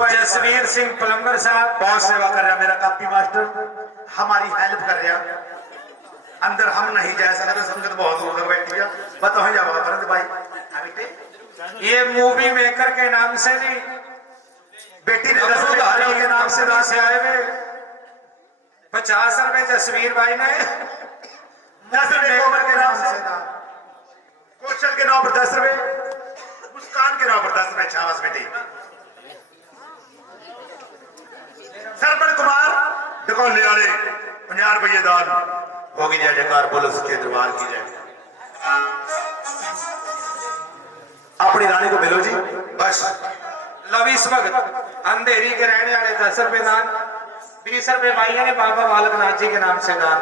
Jasvir Singh plumber साहब बहुत सेवा कर रहा मेरा कापी मास्टर, हमारी हेल्प कर रहा। अंदर हम नहीं जा सकते, संगत बहुत दूर तक बैठी है, बताओ जावा भरत भाई। ये मूवी मेकर के नाम से नहीं, बेटी ने 10 रुपए के नाम से वहां से आए हुए 50 रुपए जसवीर भाई ने 10 रुपए कोमल के नाम से, कौशल के नाम पर 10 रुपए, मुस्कान के नाम पर 10 रुपए। शाबाश बेटी। सरपंच कुमार डकोले वाले 50 रुपये दान। होगी जय जयकार, बोलो सच्चे दरबार की जय। अपनी रानी को मिलो जी बस। लविश भगत अंधेरी के रहने वाले 10 रुपए दान, 20 रुपए भाइयों ने बाबा बालकनाथ जी के नाम से दान।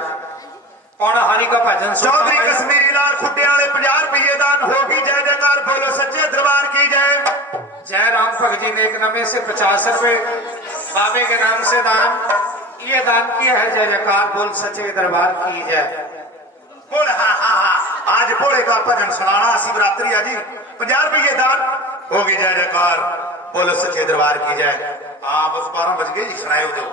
पौड़ा हरि का भजन चौधरी कश्मीरी लाल खुड्डे वाले 50 रुपये दान। होगी जय जयकार, बोलो सच्चे दरबार की जय। जय राम भगत जी ने एक नमे से 50 रुपए बाबे के नाम से दान, ये दान किया है। जय जयकार, बोल सच्चे दरबार की जय। बोल हाँ हाँ हाँ, आज भोले का भजन सुनाना, शिवरात्रि आज 50 रुपये दान। होगी जय जयकार, बोलो सच्चे दरबार की जय। हाँ बस 12 बज गए जी, खड़ाए हो जाओ।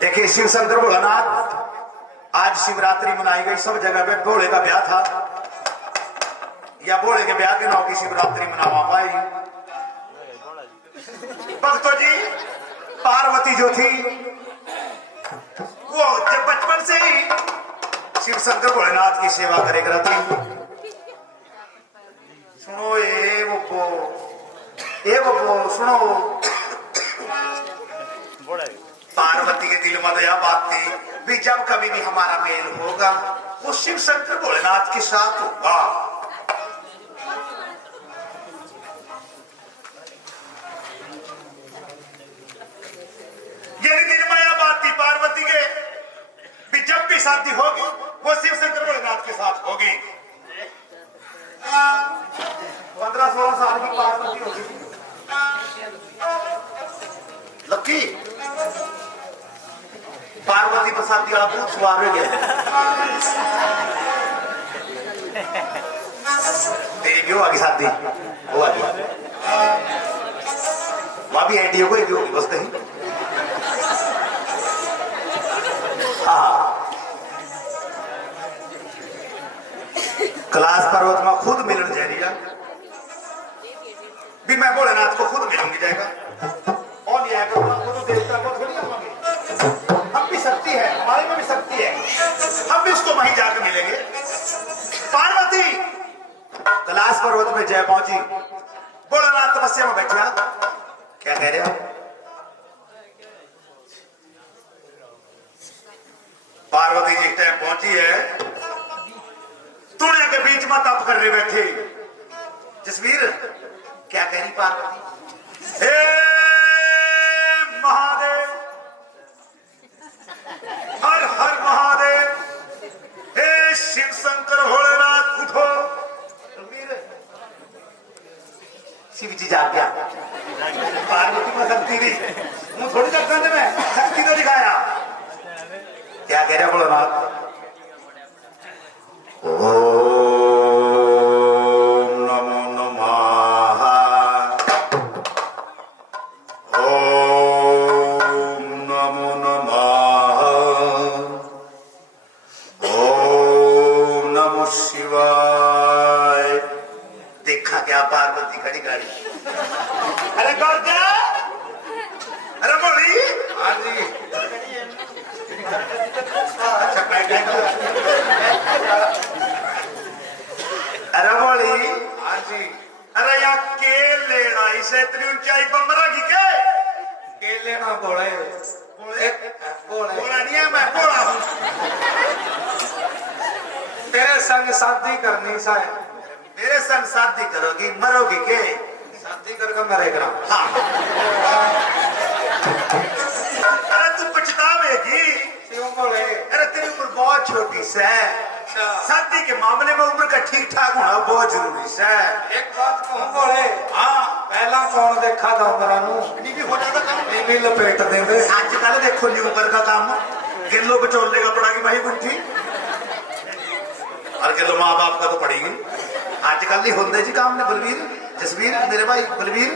देखिए शिव शंकर भोलानाथ, आज शिवरात्रि मनाई गई, सब जगह पे भोले का ब्याह था, या भोले के ब्याह के नाम की शिवरात्रि मनावा पाई। भक्तों जी, पार्वती जो थी वो जब बचपन से ही शिव शंकर भोलेनाथ की सेवा करे करती। सुनो ये वो सुनो, पार्वती के दिल में तो यह बात थी भी जब कभी भी हमारा मेल होगा वो शिव शंकर भोलेनाथ के साथ होगा। ये दिल में यह बात थी पार्वती के भी जब भी शादी होगी वो शिव शंकर भोलेनाथ के साथ होगी। 15-16 साल की पार्वती होगी। लक्की पार्वती प्रसाद वाला भूत सवार हो गया। तेरी भी होगी शादी, वो आ गई वहां भी एंटी होगी, होगी बस कहीं। कैलाश पर्वत में खुद मिलन जा रही है भी मैं भोलेनाथ को खुद मिलूंगी जाएगा। और ये है वो तो देवता को थोड़ी आवांगे, हम भी शक्ति है, हमारे में भी शक्ति है, हम भी इसको वहीं जाकर मिलेंगे। पार्वती कैलाश पर्वत में जय पहुंची, भोलेनाथ तपस्या में बैठा। क्या कह रहे हो? पार्वती जी टाइम पहुंची है, दुनिया के बीच में तप कर रहे बैठे। जसवीर क्या कह रही पार्वती? हे महादेव, हर हर महादेव, हे शिव शंकर भोलेनाथ उठो। शिव जी जाग गया। पार्वती में शक्ति थी, मुंह थोड़ी करता मैं, शक्ति तो दिखाया। क्या कह रहे भोलेनाथ? ओम नमो नमः, ओम नमो नमः, ओम नमो शिवाय। देखा क्या पार्वती खड़ी गाड़ी? अरे कौन क्या? अरे बोली हाँ जी। अच्छा अरे बोली हाँ जी। अरे यहाँ केल लेना, इसे इतनी ऊंचाई पर मरेगी के? केल लेना बोले बोला नहीं है, मैं बोला हूँ। तेरे संग शादी करनी सा, मेरे संग शादी करोगी, मरोगी के? शादी करके मरेगा। हाँ। अरे तू पछतावेगी। क्यों बोले? अरे तेरी उम्र बहुत छोटी से, शादी के मामले में उम्र का ठीक ठाक होना बहुत जरूरी से। एक बात कहूं बोले, हाँ पहला कौन देखा था उमरा नू? नहीं हो जाता काम, नहीं लपेट देंगे। आजकल देखो न्यू उम्र का काम गिल्लो बचोलने का पड़ा कि भाई गुंठी, और गिल्लो माँ बाप का तो पड़ेगी। आजकल नहीं होते जी काम ने। बलवीर, जसवीर, मेरे भाई बलवीर,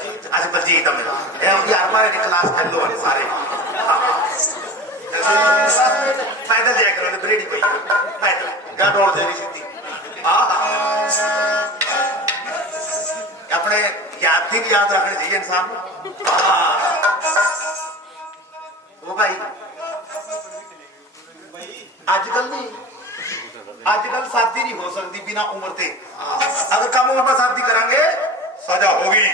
अच्छा बलजीत मिला यार हमारे क्लास फेलो है सारे पैदल जाया करो ब्रेडी पई पैदल गा दौड़ जाएगी सीधी अपने याद थी याद रखनी चाहिए इंसान वो भाई आजकल नहीं आजकल शादी नहीं हो सकती बिना उम्र से अगर कम उम्र में शादी करांगे सजा होगी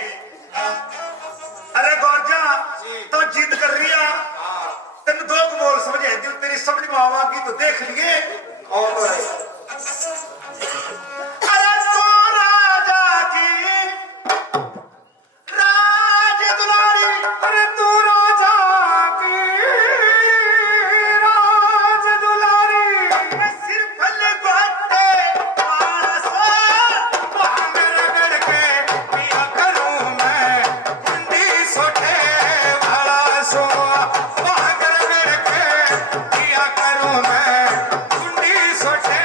अरे गौरजा तो जिद कर रही है तेन दो बोल समझे तेरी समझ में आवागी तो देख लिए और अरे तो राजा की राज दुलारी अरे तू राजा की राज दुलारी मैं सिर्फ लगवाते पास भांग रगड़ के पिया करूं मैं कुंडी सोटे वाला सो भांग रगड़ के पिया करूं मैं कुंडी सोटे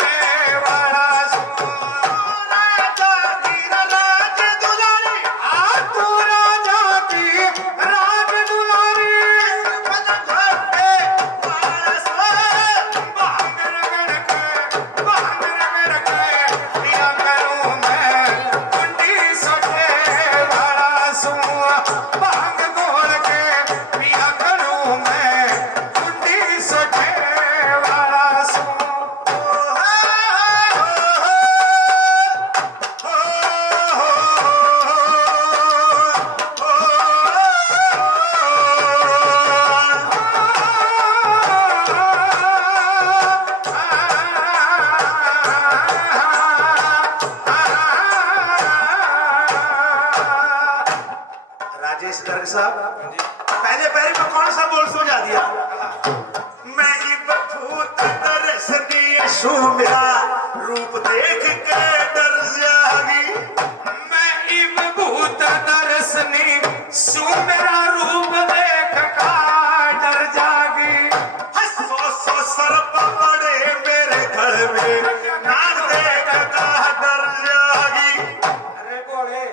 वाला सो राजा की राज दुलारी आ तू राजा की राज दुलारी लगवाते पास भांग रगड़ के पिया करूं मैं कुंडी सोटे वाला सो भांग घोल के पिया करूं मैं कुंडी सोटे वाला सो राजेश गर्ग साहब पहले पैरी में कौन सा बोल समझा दिया मैं ही भूत दर्शनी यशु मेरा रूप देख के डर जागी मैं इम भूत दर्शनी सु मेरा रूप देख का डर जागी सौ सर्प पड़े मेरे घर में नाग देख का डर जागी अरे बोले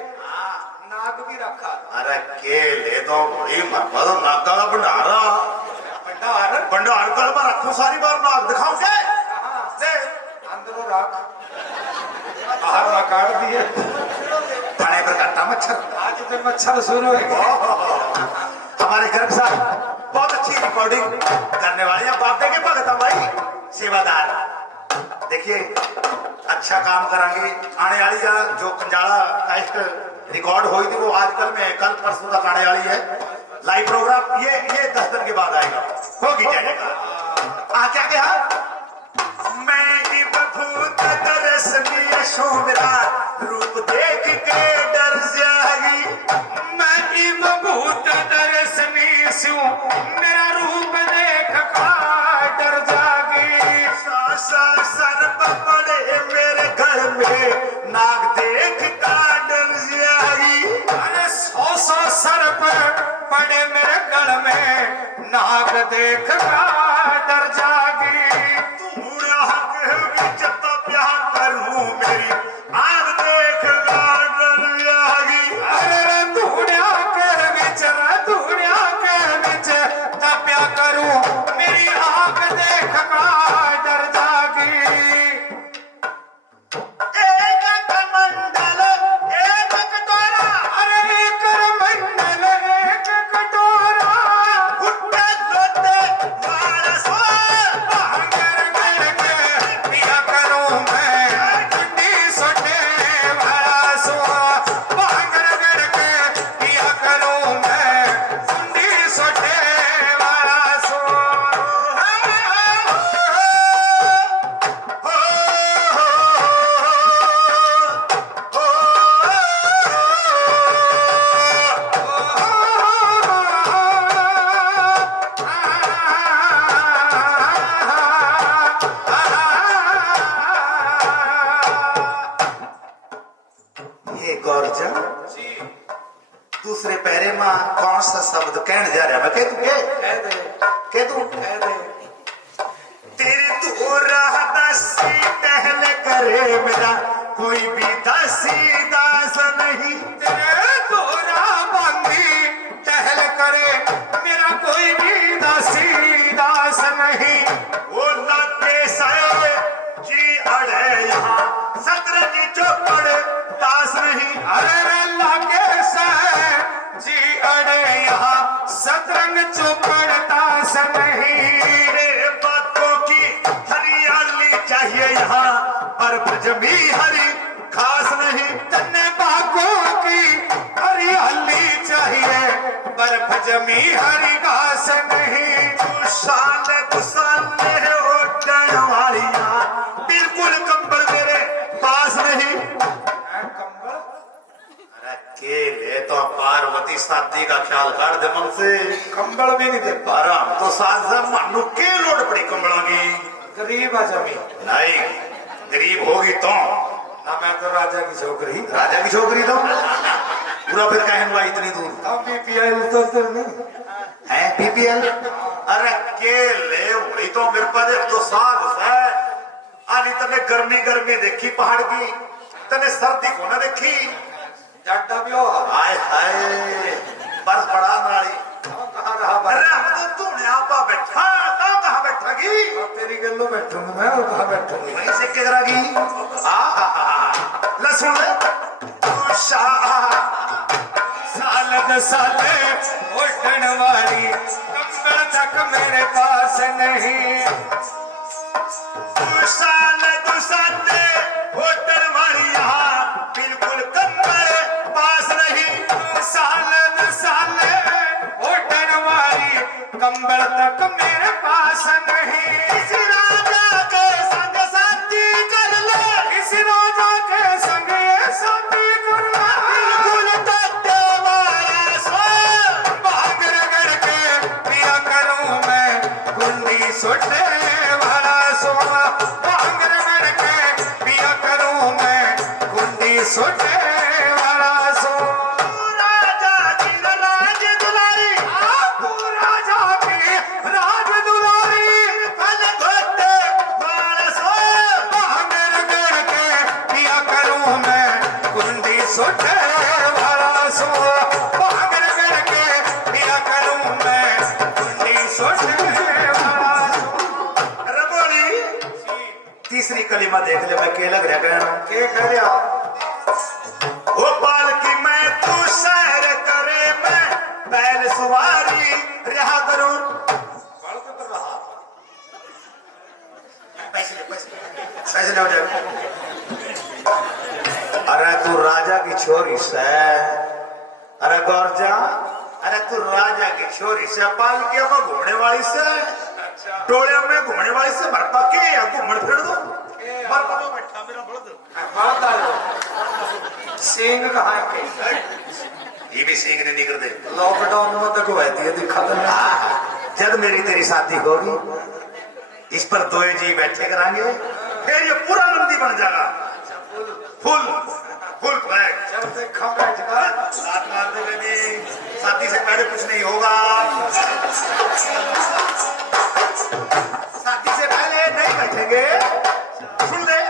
नाग भी रखा अरे के ले दो बड़ी मरबा तो नागा का भंडारा भंडार भंडार कल में रखो सारी बार नाग दिखाओ के दे अंदरों रख बाहर ना काट दिए थाने पर काटा मच्छर आज से मच्छर शुरू है हमारे गर्ग साहब बहुत अच्छी रिकॉर्डिंग करने वाले हैं बापे के भगत हैं भाई सेवादार देखिए अच्छा काम करेंगे आने वाली जो कंजाला टेस्ट रिकॉर्ड हुई थी वो आजकल में कल परसों तक आने वाली है लाइव प्रोग्राम ये 10 दिन के बाद आएगा होगी जाएगा क्या कहा मैं ही भूत दर्शनी यशो मेरा रूप देख के डर जागी मैं इम भूत दर्शनी सु मेरा रूप देख का डर जागी सर्प पड़े मेरे घर में नाग देख का डर जागी अरे 100 सर्प पड़े मेरे गल में नाग देख का डर जागी प्यार करूं मेरी आग देख का डर जागी अरे धूड़िया के बिच तप्या करूं मेरी आग देख का डर जागी एक कमंडल एक कटोरा अरे एक मंडल एक कटोरा उठे लोटे वारसो भांग रगड़ के पिया करूं मैं कुंडी सोटे वाला सो भांग रगड़ के पिया करूं मैं कुंडी सोटे वाला सो ये गौरजन दूसरे पैरे में कौन सा शब्द कहने जा रहा है कह तू कह तू तेरी तू राह दसी टहल करे मेरा कोई भी दसी दास नहीं तेरे तोरा नहीं। मेरे बातों की हरियाली चाहिए यहाँ, बर्फ जमी हरी घास नहीं। तन्ने बागों की हरियाली चाहिए, बर्फ जमी हरी घास नहीं। साले गुसाले ओढ़ने वालियाँ, बिल्कुल कंबल मेरे पास नहीं। कंबल अरे केले तो पार्वती शादी का ख्याल कर दे मन से। कंबल भी नहीं दे पर हम तो साथ से मनु के लोड पड़ी कंबलों की। गरीब है जमीन नहीं, गरीब होगी तो ना। मैं तो राजा की छोकरी, राजा की छोकरी तो पूरा फिर कहन हुआ इतनी दूर अब बीपीएल तो नहीं है। बीपीएल अरे केले वही तो मेरे पास एक तो साथ है। आनी तने गर्मी गर्मी देखी पहाड़ की, तने सर्दी को ना देखी। जाटा भी हो। हाय हाय बर्फ पड़ा नाली। कहाँ रहा अरे भाई? हम तो तूने आपा बैठा तो कहाँ बैठेगी? अब तेरी गल्लो बैठूंगा मैं, और कहाँ बैठूंगी? वहीं से किधर की लहसुन साल साले उठन वाली कंबल तक मेरे पास नहीं। दुसाले होटल वाली यहाँ, बिल्कुल कंबल पास नहीं। साले उठन वाली कंबल तक मेरे पास नहीं। इस राजा के संग शादी कर ले, इस राजा के संग ये शादी कर ले। बिल्कुल तत्ते वाला सो। भाग रगड़ के पिया करूं मैं, गुंडी सुटने वाला सोना। भाग रगड़ के पिया करूं मैं, गुंडी सुटने वाला सोना। राजा की राज दुलारी, तू राजा की राज दुलारी, फल घोटे वाला सो। भाग रगड़ के पिया करूं मैं, गुंडी सुटने वाला सोना। भाग रगड़ के पिया करूं मैं, गुंडी सुटने वाला सोना। रबोली तीसरी कलिमा देख ले, मैं के लग रहा कहना के कह रहा? ओ पाल की मैं तू सैर करे, मैं बैल सवारी रहा करूं। पैसे ले जाओ। अरे तू राजा की छोरी से, अरे गौर जा, अरे तू राजा की छोरी से पाल के में घूमने वाली से, टोले में घूमने वाली से भरपा के या घूमन फिर दो भरपा दो बैठा मेरा बड़द। सिंह कहाँ के? ये भी सीख नहीं करते। लॉकडाउन में तो कोई दिए दिखा तो नहीं। जब मेरी तेरी शादी होगी, इस पर दो जी बैठे करांगे, फिर ये पूरा मंदी बन जाएगा। फुल फुल फ्लैग जब से खम बैठ गया साथ मारते हुए भी शादी से पहले कुछ नहीं होगा। शादी से पहले नहीं बैठेंगे। सुन ले,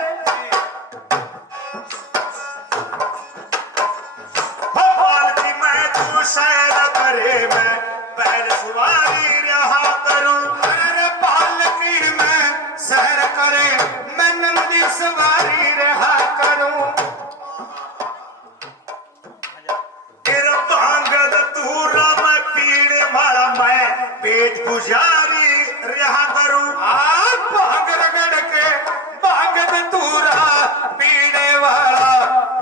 भोपाल की मैं तू सैर करे, मैं बैल सवारी रहा करूं। अरे पालकी में सैर करे, मैं नंदी सवारी रहा करूं। तेरा भांगद तूरा मैं पीने वाला, मैं पेट पुजारी रहा करूं। आप भाग रगड़ के भागत तूरा पीने वाला,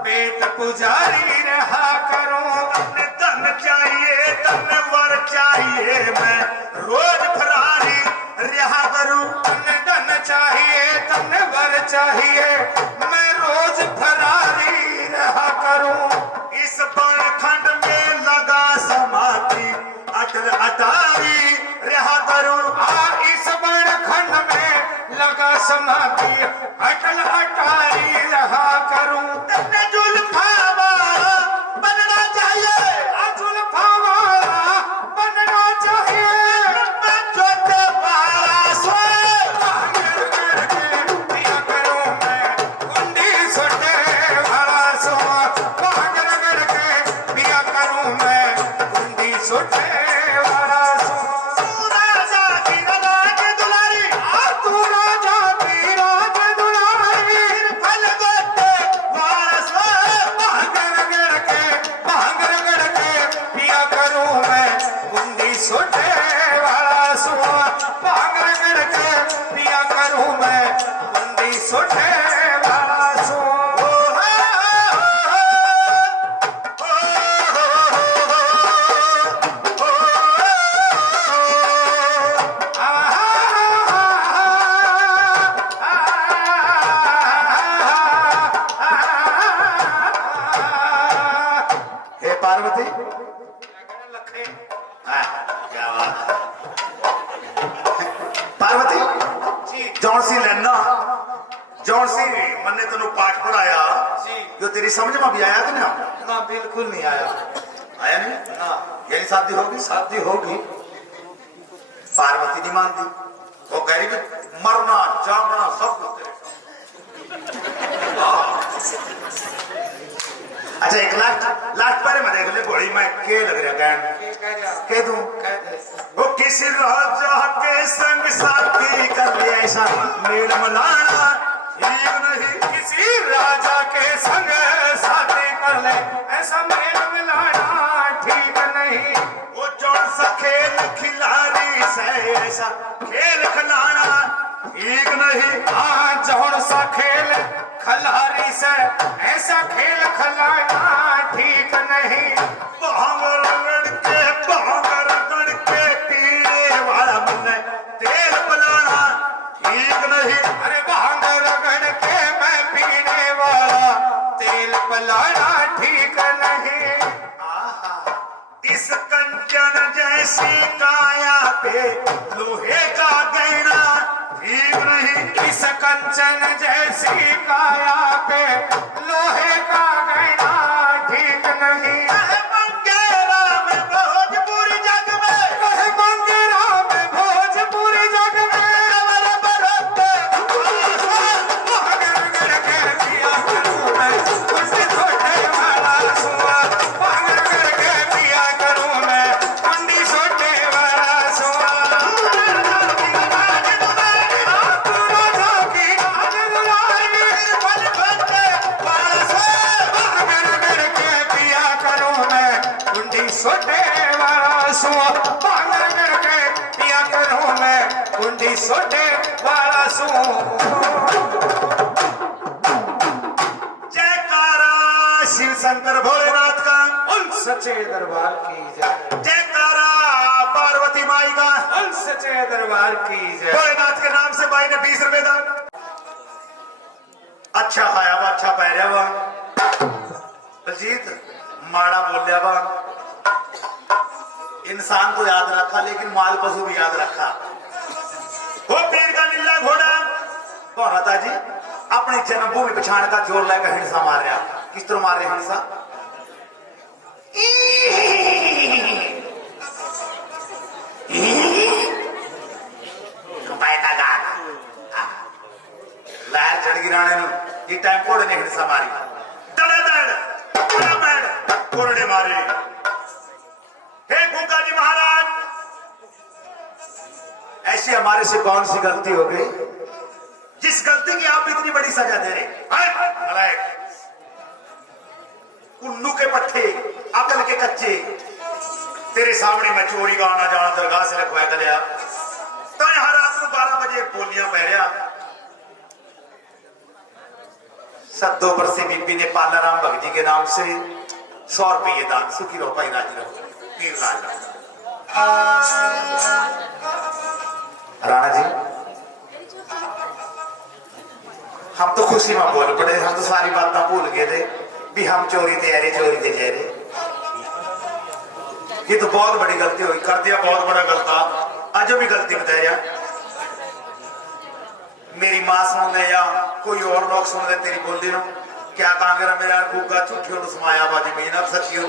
पेट पुजारी रहा करूं। तन्ने धन चाहिए, तन्ने वर चाहिए, मैं रोज फरारी रहा करूं। तन्ने धन चाहिए, तन्ने वर चाहिए, मैं रोज फरारी रहा करूं। इस खंड में लगा समाधि, अटल अटारी रहा करूं। इस बड़ खंड में लगा समाधि, अटल अटारी रहा करूं। तन्ने जुल्फा वाला बनना चाहिए, जुल्फा वाला बनना चाहिए। मैं छोटे वाला सोए। पिया करूं मैं, गुंडी सुटने वाला सोना। भाग रगड़ के पिया करूं मैं, गुंडी सुटने वाला सोना। तू राजा की राज दुलारी, तू राजा की राज करूं मैं कुंडी सोटे वाला सो हे पार्वती लखे हाँ, क्या बात है पार्वती जी जौन सी लन्ना जौन सी मन्ने तेन पाठ पढ़ाया जी जो तेरी समझ में भी आया कि ना ना बिल्कुल नहीं आया आया नहीं ना यही शादी होगी शादी होगी पार्वती नहीं मानती वो गरीब मरना जाना सब कुछ तेरे साथ। हाँ। अच्छा एक लास्ट बारे में देख ले घोड़ी में के लग रहा कहन के दूं वो किसी राजा के संग साथी कर ले ऐसा मेल मलाना ठीक नहीं किसी राजा के संग शादी कर ले ऐसा मेल मिलाना ठीक नहीं वो जौन सा खेल खिलाड़ी से ऐसा खेल खिलाना ठीक नहीं हाँ जौन सा खेल खिलाड़ी से ऐसा खेल खिलाना ठीक नहीं बहांगर लड़के पीने वाला मुन्ने तेल पिलाना ठीक नहीं अरे भांग रगड़ के मैं पीने वाला तेल पिलाना ठीक नहीं इस कंचन जैसी काया पे लोहे का गहना ठीक नहीं इस कंचन जैसी काया पे लोहे का गहना ठीक नहीं कहे मंगेरा में भोजपुरी जग में कहे मंगेरा में भोजपुरी जग में कमर बरत भांग रगड़ के पिया करूं मैं कुंडी सोटे वाला सुआ भांग रगड़ के पिया करूं मैं कुंडी सोटे वाला सुआ सोटे वाला सुआ भांग करके पिया करूं मैं कुंडी सोटे वाला सुआ जयकारा शिव शंकर भोलेनाथ का उन सच्चे दरबार की जय जयकारा पार्वती माई का उन सच्चे दरबार की जय भोलेनाथ के नाम से भाई ने 20 रुपए दान अच्छा खाया वा अच्छा पहरिया वा बलजीत माड़ा बोलिया वा इंसान को याद रखा लेकिन माल पशु भी याद रखा वो पीर का नीला घोड़ा कौन था जी अपनी जन्मभूमि पछाण का जोर लेकर हिंसा मार रहा किस तरह मार रहे हिंसा लहर चढ़ गिराने ये टाइम घोड़े ने हिंसा मारी घोड़े मारे हे गंगा जी महाराज ऐसी हमारे से कौन सी गलती हो गई जिस गलती की आप इतनी बड़ी सजा दे रहे उल्लू के पट्टे अकल के कच्चे तेरे सामने मैं चोरी का आना जाना दरगाह से रखवाया गया तो यहाँ रात को 12 बजे बोलियां पहरिया सत्तो बरसी बीबी ने पालाराम भगत जी के नाम से 100 रुपये दान सुखी रहो भाई राजी रहो पीर राणा जी हम तो खुशी में बोल पड़े हम तो सारी बातें भूल गए थे भी हम चोरी ते जा रहे ये तो बहुत बड़ी गलती हुई कर दिया बहुत बड़ा गलता आज भी गलती बता रहा मेरी माँ सुन ले या कोई और लोग सुन ले तेरी बोलती ना क्या कांगरा मेरा गुग्गा झूठियों ने समाया बाजी में ना सच्चियों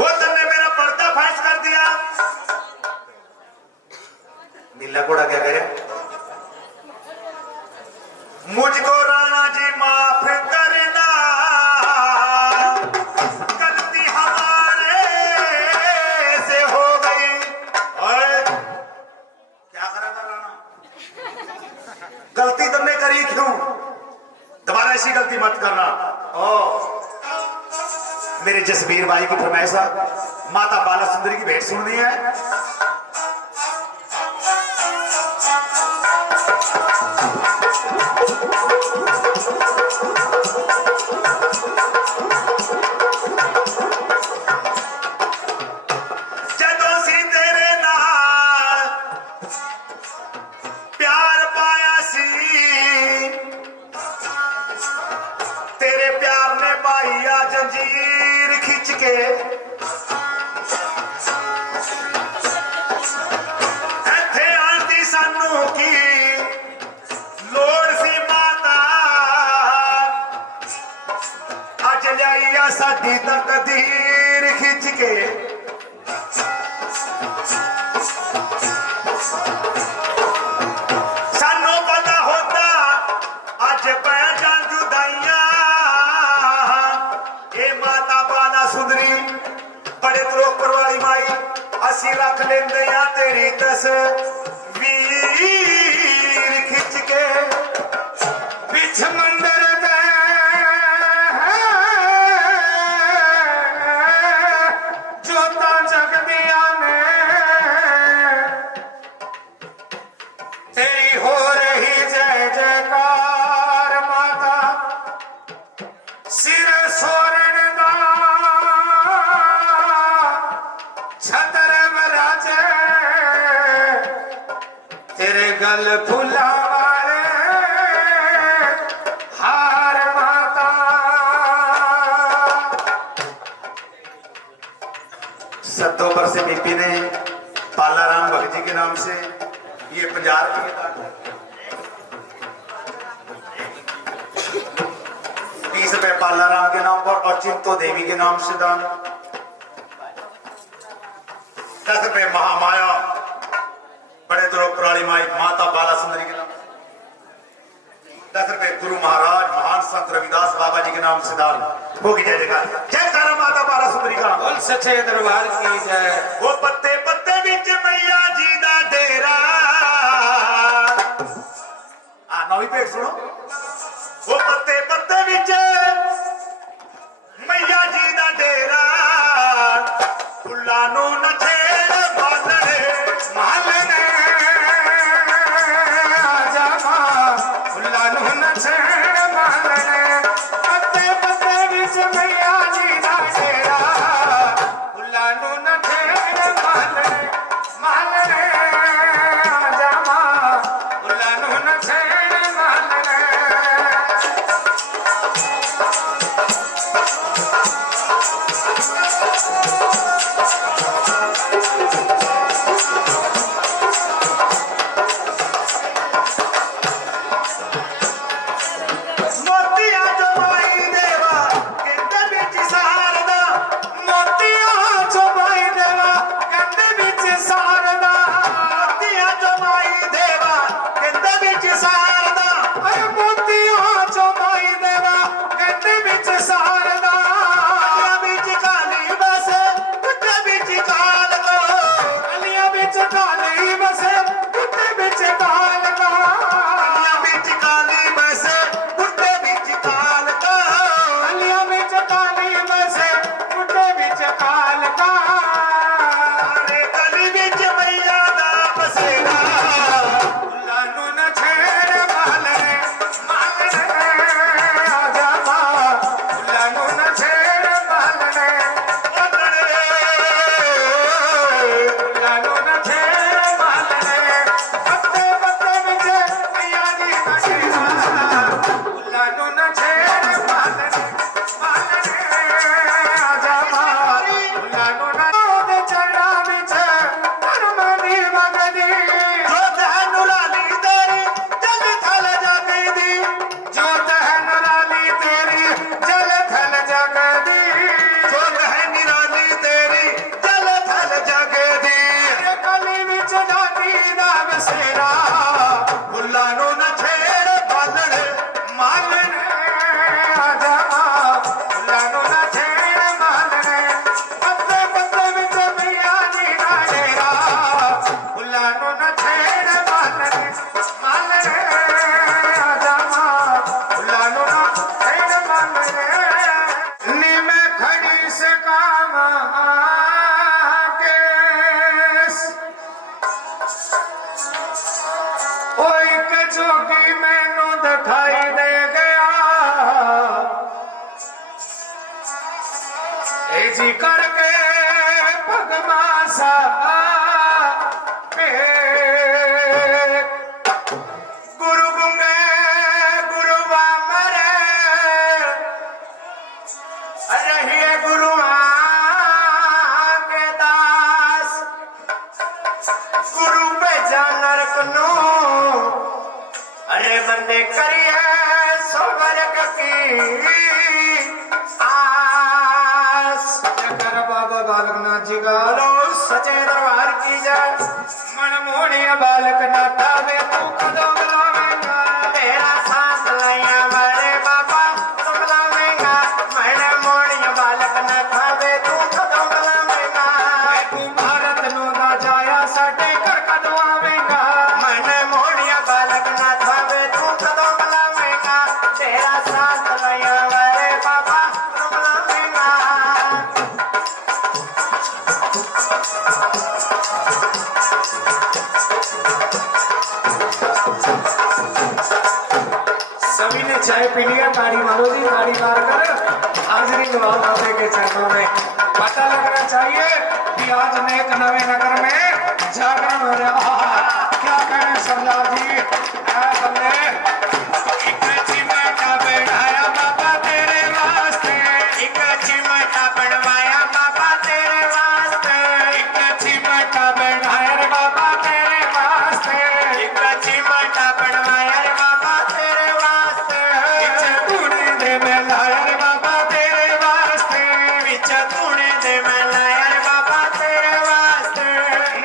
वो तन्ने मेरा पर्दा फाश कर दिया नीला घोड़ा क्या करे मुझको राणा जी माफ करना गलती हमारे से हो गई और क्या करेगा राणा गलती तुमने करी क्यों दोबारा ऐसी गलती मत करना ओ मेरे जसबीर भाई की फरमाइश माता बाला सुंदरी की भेंट सुननी है ਜਦੋਂ ਸੀ ਤੇਰੇ ਨਾਲ ਪਿਆਰ ਪਾਇਆ ਸੀ, ਤੇਰੇ ਪਿਆਰ ਨੇ ਪਾਈ ਆ ਜੰਜੀਰ ਖਿੱਚ ਕੇ। ਇੱਥੇ ਆਉਣ ਦੀ ਸਾਨੂੰ ਕੀ ਲੋੜ ਸੀ ਮਾਤਾ, ਅੱਜ ਲਿਆਈ ਆ ਸਾਡੀ ਤਕਦੀਰ ਖਿੱਚ ਕੇ। ਸਾਨੂੰ ਪਤਾ ਹੁੰਦਾ ਅੱਜ ਪੈ ਜਾਣ ਜੁਦਾਈਆਂ, ਇਹ ਮਾਤਾ ਬਾਲਾ ਸੁੰਦਰੀ ਬੜੇ ਤਰੋਕਰ ਵਾਲੀ ਮਾਈ, ਅਸੀਂ ਰੱਖ ਲੈਂਦੇ ਆ ਤੇਰੀ ਤਸਵੀਰ ਖਿੱਚ ਕੇ। ਪਿੱਛ ਮੰਦਰ ਤੇ ਜੋਤਾਂ ਜਗਦੀਆਂ ਨੇ, ਤੇਰੀ ਹੋ ਰਹੀ ਜੈ ਜੈਕਾਰ ਮਾਤਾ, ਸਿਰ ਸੋਰਨ ਦਾ ਛਤਰ ਵਰਾਜੇ, ਤੇਰੇ ਗਲ ਫੁੱਲਾਂ ਵਾਲੇ हार माता। सत्तों पर से बीपी ने पालाराम भगत जी के नाम से ये 50 रुपये दान, 30 रुपये पालाराम के नाम पर और चिंतो देवी के नाम से दान, 10 रुपये महामाया बड़े त्रोपर वाली माई माता बाला सुंदरी के नाम, 10 रुपये गुरु महाराज महान संत रविदास बाबा जी के नाम से दान होगी। जय जयकार, जय तारा माता बाला सुंदरी का। बोल सच्चे दरबार की जय। वो पत्ते पत्ते विच मैया जी दा डेरा, नवी पेट सुनो। वो पत्ते पत्ते विच मैया जी दा डेरा, फुल्लां नूं नछेड़ मालणे मालने आजा मां, फुल्लां नूं नछेड़ मालने, पत्ते पत्ते विच मैया जी दा डेरा, फुल्लां नूं नछेड़ मालने, मालने आजा मां, फुल्लां नूं नछेड़ मालने। मोतिया जो माई देवा कहंदे विच सारदा, मोतियां चो माई देवा कंधे विच सारदा, मोतिया जो माई देवा कहंदे विच सारदा, अरे मोतियां चो माई देवा कंधे विच सारदा, कटरा विच काली बस, कटरा विच काल दा, जी करके पगमासा पे गुरु गुंगे गुरु मरे रहिए गुरु के दास गुरु पे जानर कनो अरे बंदे करिए स्वर्ग की आस कर बाबा बालकनाथ जी का सचे दरबार की जय मन मोहनिया बालकनाथ वे तू कदों बुलावेगा तेरा साथ लैया मेरे बाबा तुम बुलावेगा मन मोहनिया बालकनाथ वे तू कदों बुलावेगा तू भारत नो ना जाया साडे कर कदों आवेगा मन मोहनिया बालकनाथ वे तू कदों बुलावेगा तेरा साथ लैया मेरे बाबा तुम बुलावेगा सभी ने चाय पी लिया ताड़ी मारो जी ताड़ी मार कर हाजिरी जवाब बाबे के चरणों में पता लगना चाहिए कि आज नेक नवे नगर में जागरण हो रहा क्या करें सरदार जी बंदे एक चिमटा बैठाया बाबा तेरे वास्ते एक चिमटा बनवाया बाबा तेरे वास्ते एक चिमटा बैठाया रे बाबा तेरे वास्ते एक चिमटा बनवाया रे बाबा तेरे वास्ते विच तूने दे मैं लाया रे बाबा तेरे वास्ते विच तूने दे मैं लाया रे बाबा तेरे वास्ते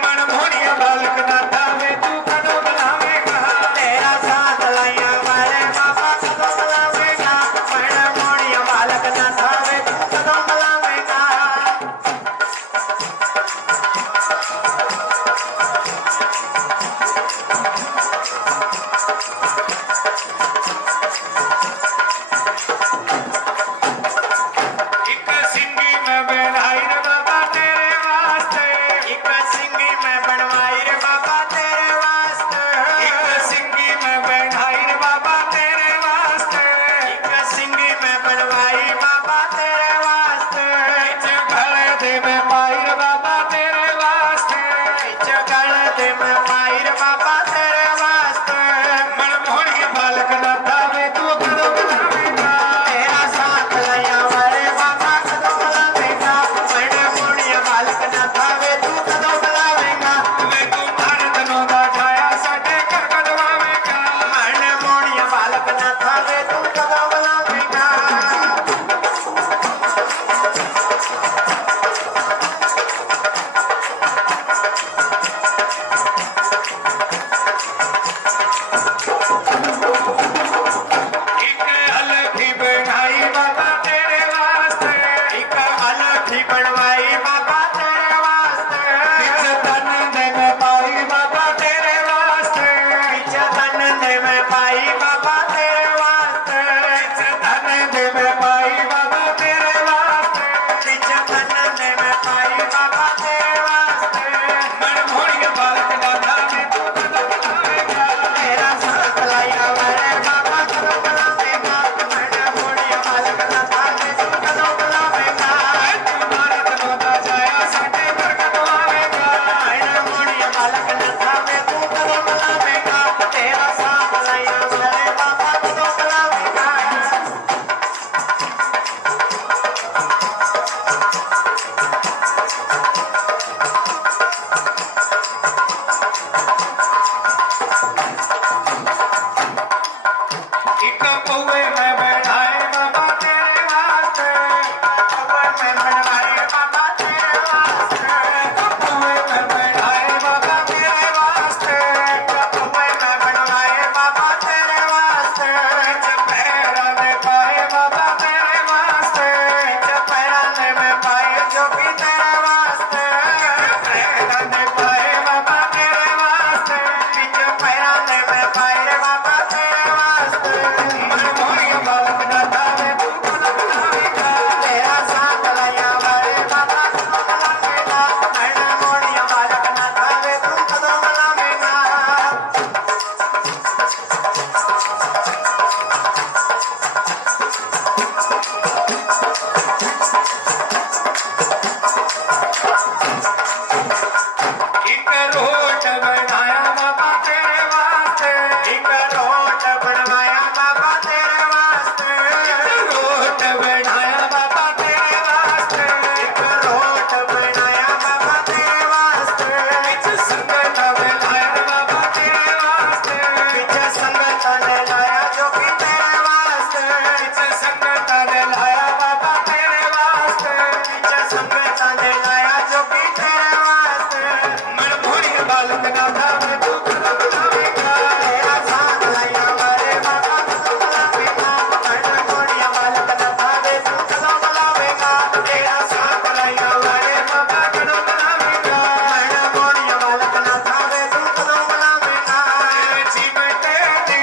मन मोहनिया बालकनाथ वे तू कदों बुलावेगा तेरा साथ लाया मेरे बाबा कदों बुलावेगा मन मोहनिया बालकनाथ वे तू कदों बुलावेगा एक सिंगी में बनवाई रे बाबा तेरे वास्ते एक सिंगी में बनवाई रे बाबा तेरे वास्ते एक सिंगी में बनवाई रे बाबा तेरे वास्ते एक सिंगी में बनवाई बाबा तेरे वास्ते गले दे में पाई रे बाबा तेरे वास्ते गले दे में पाई रे बाबा तेरे वास्ते मन मोहनिया बालकनाथ वे तू कदों बुलावेगा तेरा साथ लैया मेरे बाबा कदों बुलावेगा मन मोहनिया बालकनाथ वे तू कदों बुलावेगा वे तू भारत नो दा जाया साडे कर कदों आवेगा मन मोहनिया बालकनाथ वे तू कदों बुलावेगा ਇੱਕ ਰੋਟ ਬਣਾਇਆ ਬਾਬਾ ਤੇਰੇ ਵਾਸਤੇ एक रोट बनवाया बाबा तेरे वास्ते ਇੱਕ ਰੋਟ ਬਣਾਇਆ ਬਾਬਾ ਤੇਰੇ ਵਾਸਤੇ एक रोट बनाया बाबा तेरे वास्ते ਵਿੱਚ ਸੰਗਤ ਬਣਾਇਆ ਬਾਬਾ ਤੇਰੇ ਵਾਸਤੇ पीछे संगत ने लाया जो कि तेरे वास्ते ਵਿੱਚ ਸੰਗਤ ਨੇ ਲਾਇਆ ਬਾਬਾ ਤੇਰੇ ਵਾਸਤੇ पीछे संगत ने लाया जो कि तेरे वास्ते ਮਨ ਭੋਰੀ ਬਾਲਕ ਨਾ ਭਾਵੇਂ ਤੂੰ ਕਦੋਂ ਬਣਾਵੇਂਗਾ तेरा साथ लाया मारे बाबा तू बुलावेगा मन कोड़िया बालक न भावे तू कदों बुलावेगा तेरा साथ लाया मारे बाबा कदों बुलावेगा मन कोड़िया बालक न भावे तू कदों बुलावेगा चिमटे दी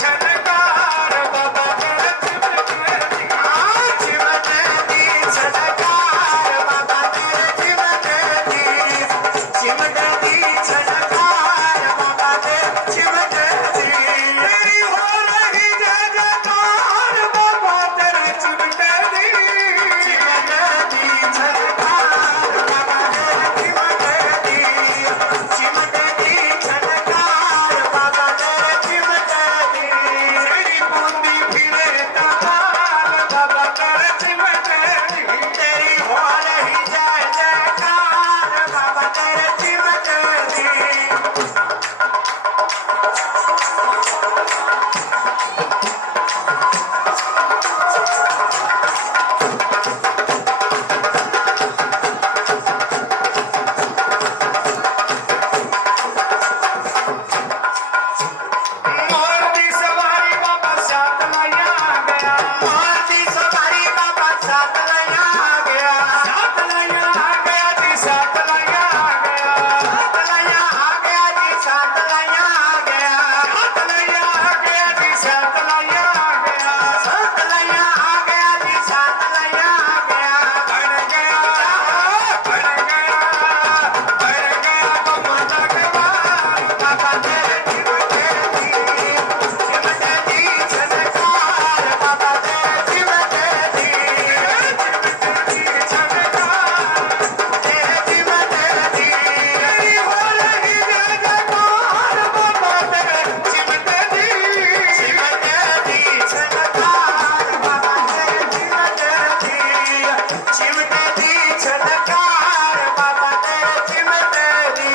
ਛਨਕਾਰ ਬਾਬਾ ਤੇਰਾ ਚਿਮਟੇ ਦੀ चिमटे दी छनकार बाबा तेरे चिमटे दी चिमटे दी छनकार बाबा तेरे चिमटे दी ਮੇਰੀ ਹੋ ਰਹੀ ਜੈ ਜੈਕਾਰ ਬਾਬਾ ਤੇਰੇ ਚਿਮਟੇ ਦੀ चिमटे दी छनकार बाबा तेरे चिमटे दी चिमटे दी छनकार बाबा तेरे चिमटे दी ਮੇਰੀ ਬੂੰਦੀ ਫਿਰੇ ਤਾਂ ਨਾਲ ਬਾਬਾ ਤੇਰੇ ਚਿਮਟੇ ਦੀ तेरी हो रही जय जयकार बाबा तेरे चिमटे दी ਮੋਰ ਦੀ ਸਵਾਰੀ ਬਾਬਾ ਸਾਥ ਲਾਇਆ ਗਿਆ मोती सवारी बाबा साथ लया गया ਸਾਥ ਲਾਇਆ ਗਿਆ ਜੀ ਸਾਥ ਲਾਇਆ ਗਿਆ साथ लया आ गया जी साथ लया गया ਸਾਥ ਲਾਇਆ ਗਿਆ ਜੀ ਸਾਥ ਲਾਇਆ ਗਿਆ साथ लया आ गया जी साथ लया गया ਬਣ ਗਿਆ ਤੁਮ ਤਕਵਾਰ बाबा तेरे चिमटे दी छनकार बाबा तेरे चिमटे दी तेरे चिमटे दी ਮੇਰੀ ਹੋ ਰਹੀ ਜੈ ਜੈਕਾਰ ਬਾਬਾ ਤੇਰੇ ਚਿਮਟੇ ਦੀ चिमटे दी छनकार बाबा तेरे चिमटे दी चिमटे दी छनकार बाबा तेरे चिमटे दी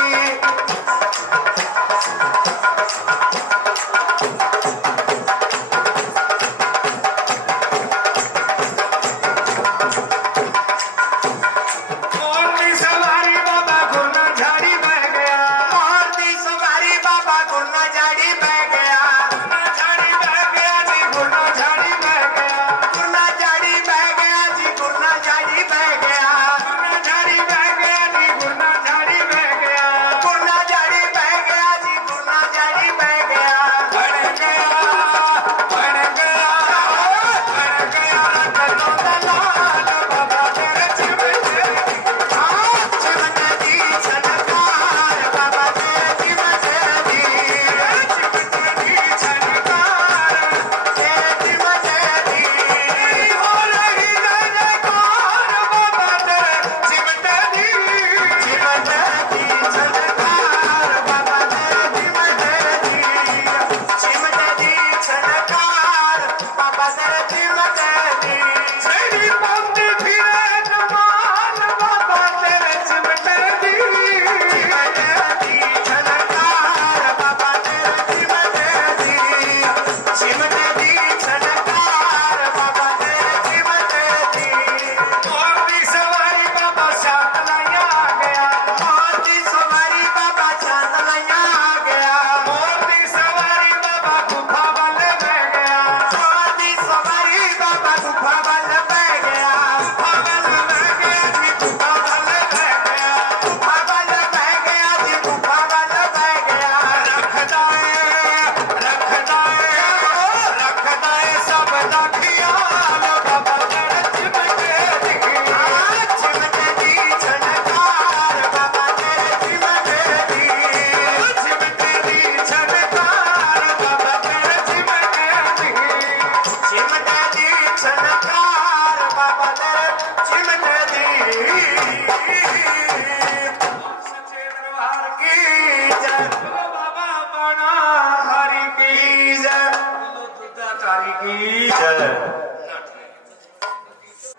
ਮੋਰ ਦੀ ਸਵਾਰੀ ਬਾਬਾ ਗੁਰਨਾ ਝਾੜੀ ਬਹਿ ਗਿਆ मोर दी सवारी बाबा गुरना झाड़ी बह गया ਗੁਰਨਾ ਝਾੜੀ ਬਹਿ ਗਿਆ ਜੀ ਗੁਰਨਾ ਝਾੜੀ ਬਹਿ ਗਿਆ गुरना झाड़ी बह गया जी गुरना झाड़ी बह गया ਗੁਰਨਾ ਝਾੜੀ ਬਹਿ ਗਿਆ ਜੀ ਗੁਰਨਾ ਝਾੜੀ ਬਹਿ ਗਿਆ गुरना झाड़ी बह गया जी गुरना झाड़ी बह गया ਬਣ ਗਿਆ ਰਤਨੋਂ ਦਾ ਲਾਲ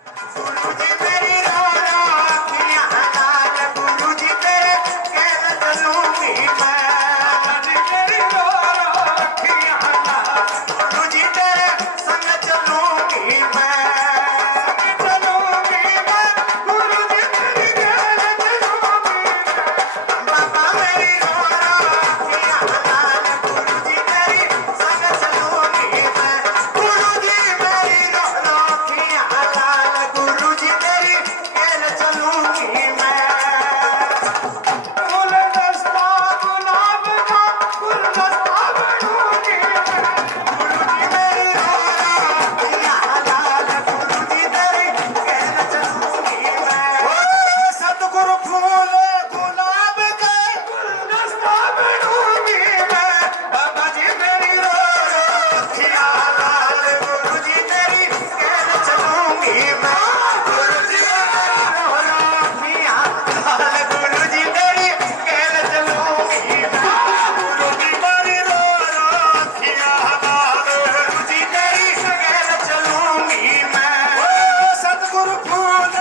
गुरु जी मेरी रो रो अखियां लाल, गुरु जी तेरे कहने चलूंगी मैं। जी मेरी रो रो अखियां लाल, गुरु जी तेरे संग चलूंगी मैं। चलूंगी मैं, गुरु जी तेरी कहने चलूंगी मैं। बाबा मेरी रो रो अखियां लाल, गुरु जी तेरी संग चलूंगी मैं। गुरु जी मेरी रो रो अखियां लाल, गुरु जी तेरी कहने चलूंगी मैं। गुलदस्ता गुलाब का गुलदस्ता बनूंगी मैं। गुरु जी मेरी रो रो अखियां लाल, गुरु जी तेरी कहने चलूंगी मैं। सतगुरु फूल गुलाब के गुलदस्ता बनूंगी मैं। बाबा जी मेरी रो रो अखियां लाल, गुरु जी तेरी कहने चलूंगी मैं। गुरु जी मेरी रो रो अखियां लाल, गुरु जी तेरी कहने चलूंगी मैं। गुरु जी मेरी रो रो अखियां लाल, गुरु जी तेरी कहने चलूंगी मैं। सतगुरु फूल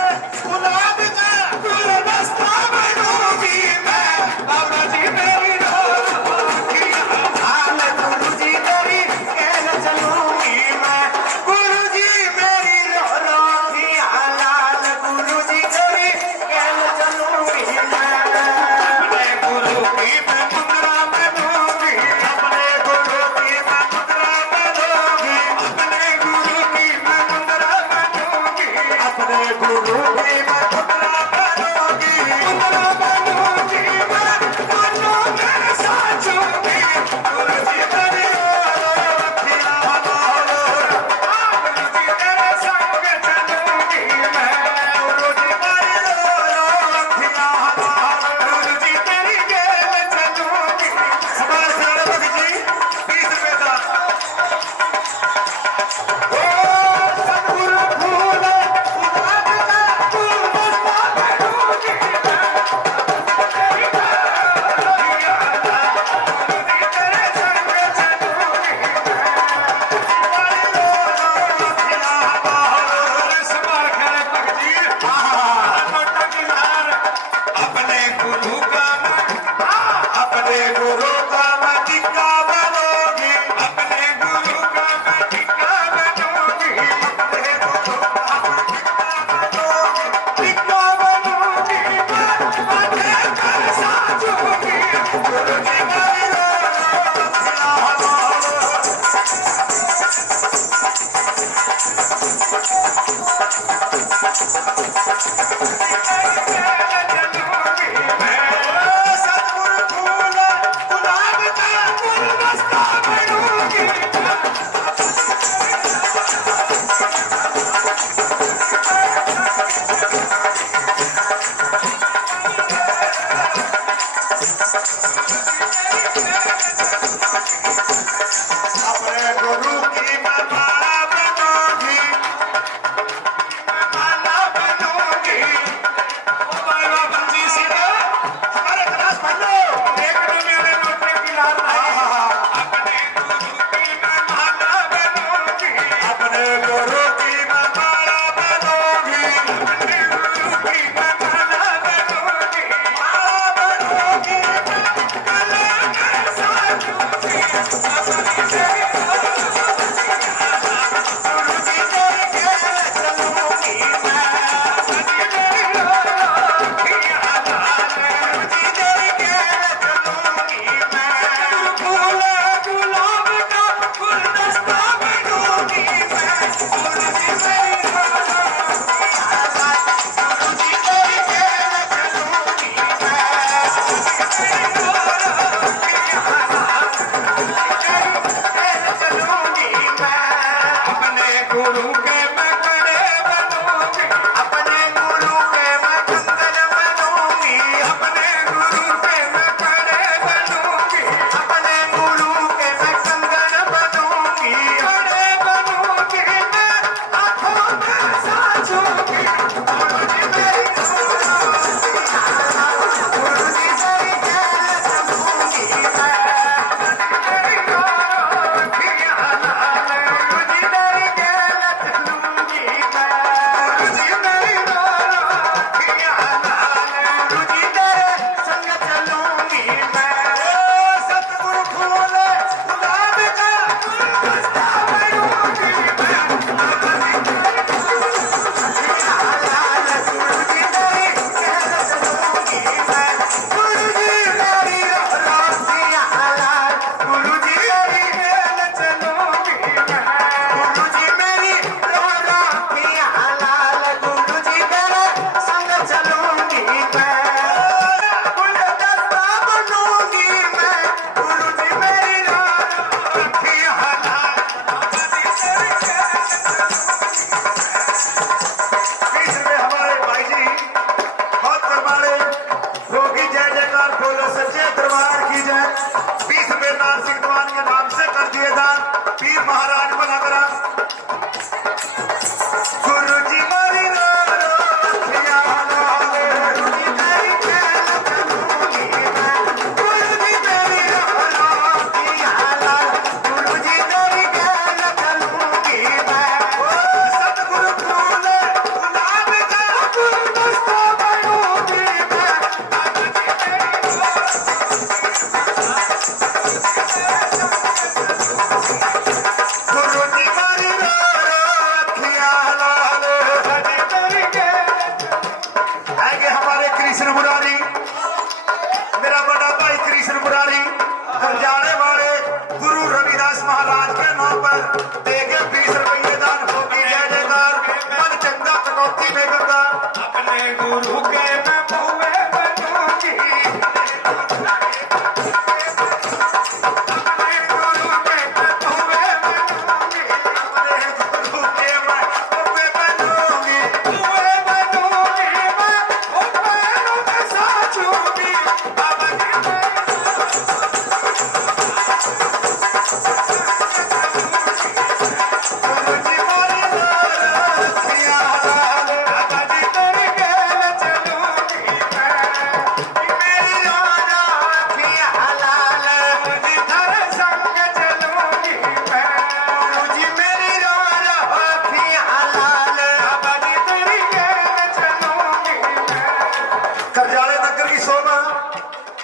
गुलाब का गुलदस्ता बनूंगी मैं। बाबा जी मेरी रो रो अखियां लाल, गुरु जी तेरी कहने चलूंगी मैं। गुरु जी मेरी रो रो अखियां लाल, गुरु जी तेरी कहने चलूंगी मैं। अपने गुरु की मैं मुद्रा बनूंगी, अपने गुरु की मैं मुद्रा बनूंगी, अपने गुरु की मैं मुद्रा बनूंगी, अपने गुरु की मैं मुद्रा बनूंगी, मुद्रा बनूंगी मैं। मनो मेरे साथ चूंगी, गुरु जी मेरी रो रो अखियां लाल, गुरु जी तेरे संग चलूंगी मैं। गुरु जी मेरी रो रो अखियां लाल, गुरु जी तेरी कहने चलूंगी। हमारे सारे भक्त जी 20 रुपए का। ओ सतगुरु फूल गुलाब का गुलदस्ता कटौती में दूंगा। अपने गुरु के मैं बहुए बनूंगी, अपने गुरु के मैं बहुए बनूंगी, अपने गुरु के मैं बहुए बनूंगी। बहुए बनूंगी मैं, ओ पैरों में साचूंगी बाबा की गुरु जी मारी लालतियां लाल, बाबा जी तेरे गेल चलूंगी मैं, मेरी राजा अखियां लाल। गुरु जी तेरे संग चलूंगी मैं, गुरु जी मेरी राजा अखियां लाल। बाबा जी तेरी गेल चलूंगी मैं। करजाले नगर की शोभा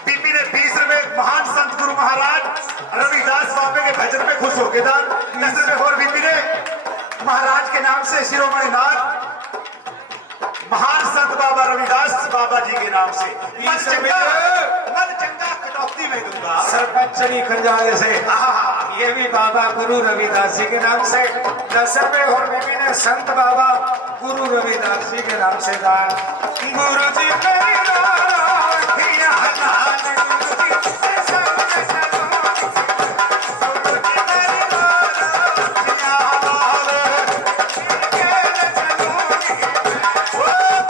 बीबी ने 20 रुपए महान संत गुरु महाराज रविदास बाबे के भजन पे खुश होके दान 10 रुपए और बीबी ने महाराज के नाम से शिरोमणि नाथ महान संत बाबा रविदास बाबा जी के नाम से मन चंगा कटौती में दूंगा। सरपंचनी खंजाले से ये भी बाबा गुरु रविदास जी के नाम से 10 रुपए और बीबी ने संत बाबा गुरु रविदास जी के नाम से दान। गुरु जी मेरी राखियां लाल, गुरु जी तेरे संग चलूंगी, गुरु जी मेरी राखियां लाल। गेल चलूंगी ओ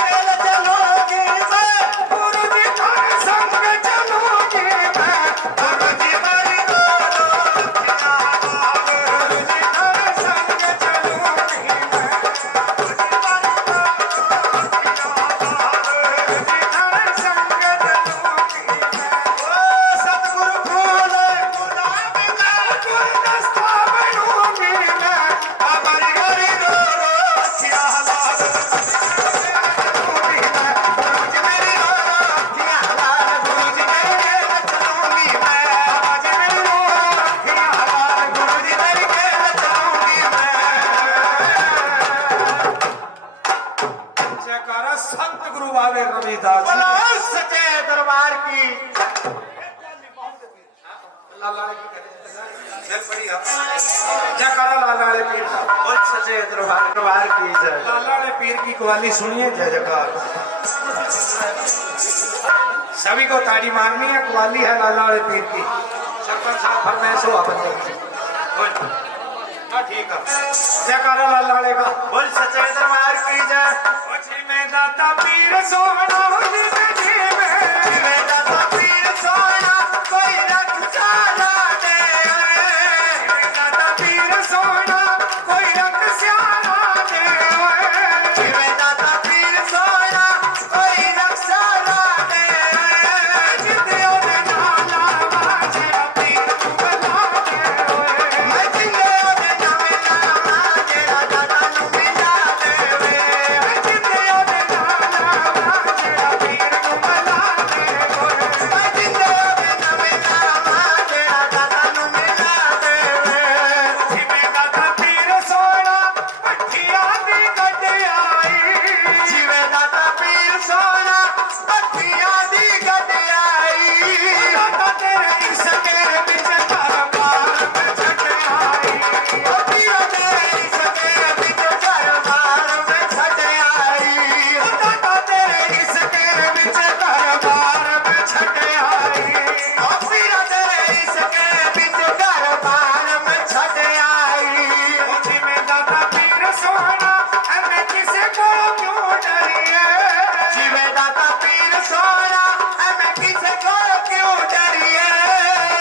तेल चलोगी मैं, गुरु जी तेरे संग चलूंगी मैं, गुरु जी मेरी राखियां लाल। गुरु जी तेरे संग चलूंगी मैं, गुरु जी तेरे संग चलूंगी मैं। ओ सतगुरु फूल गुलाब का गुलदस्ता बनूंगी मैं, बाबा जी मेरी राखियां लाल। चलूंगी मैं, गुरु जी मेरी राखियां लाल। गुरु जी मेरे गेल चलूंगी मैं। बाबा जी मेरी राखियां लाल, गुरु जी मेरी गेल चलूंगी मैं। जयकारा संत गुरु बाबे रविदास जी। बोलो सच्चे दरबार की। जयकारा लाला वाले पीर का। बोल सच्चे दरबार की जय। लाला वाले पीर की कवाली सुनिए, जय जयकार। सभी को ताड़ी मारनी है, कवाली है लाला वाले पीर की। सरपंच साहब फरमाइश हो अपन ठीक है। जयकारा लाला वाले का। बोल सच्चे दरबार की जय। में दाता पीर सोना जीवे दाता पीर सोना कोई रक्षा ना दे। दाता पीर सोना कोई रंग स्याना दे। जीवे दाता पीर सोना कोई रक्षा ना दे। जिंदगियों ने नाला बाजेरा पीर बना दे। मैं जिंदगियों में नवे नामा तेरा दाता नू मिला देवे। जिंदगियों ने नाला बाजेरा पीर बना दे। मैं जिंदगियों में नवे नामा तेरा दाता नू मिला देवे। जिਵੇਂ दाता पीर सोना पठिया दी गट आई। जीवे दाता पीर सोना पट्टियां दी गड्डियाई। दाता तेरे इसके बिच दरबार में छट आई। ओ पीरा तेरे इसके बिच दरबार में छट आई। दाता तेरे इसके बिच दरबार में छट आई। ओ पीरा तेरे इसके बिच दरबार में छट आई। जिਵੇਂ दाता पीर सोना हमें किसे को क्यों डरिए। जीवे दाता पीर सोना हमें किसे को क्यों डरिए।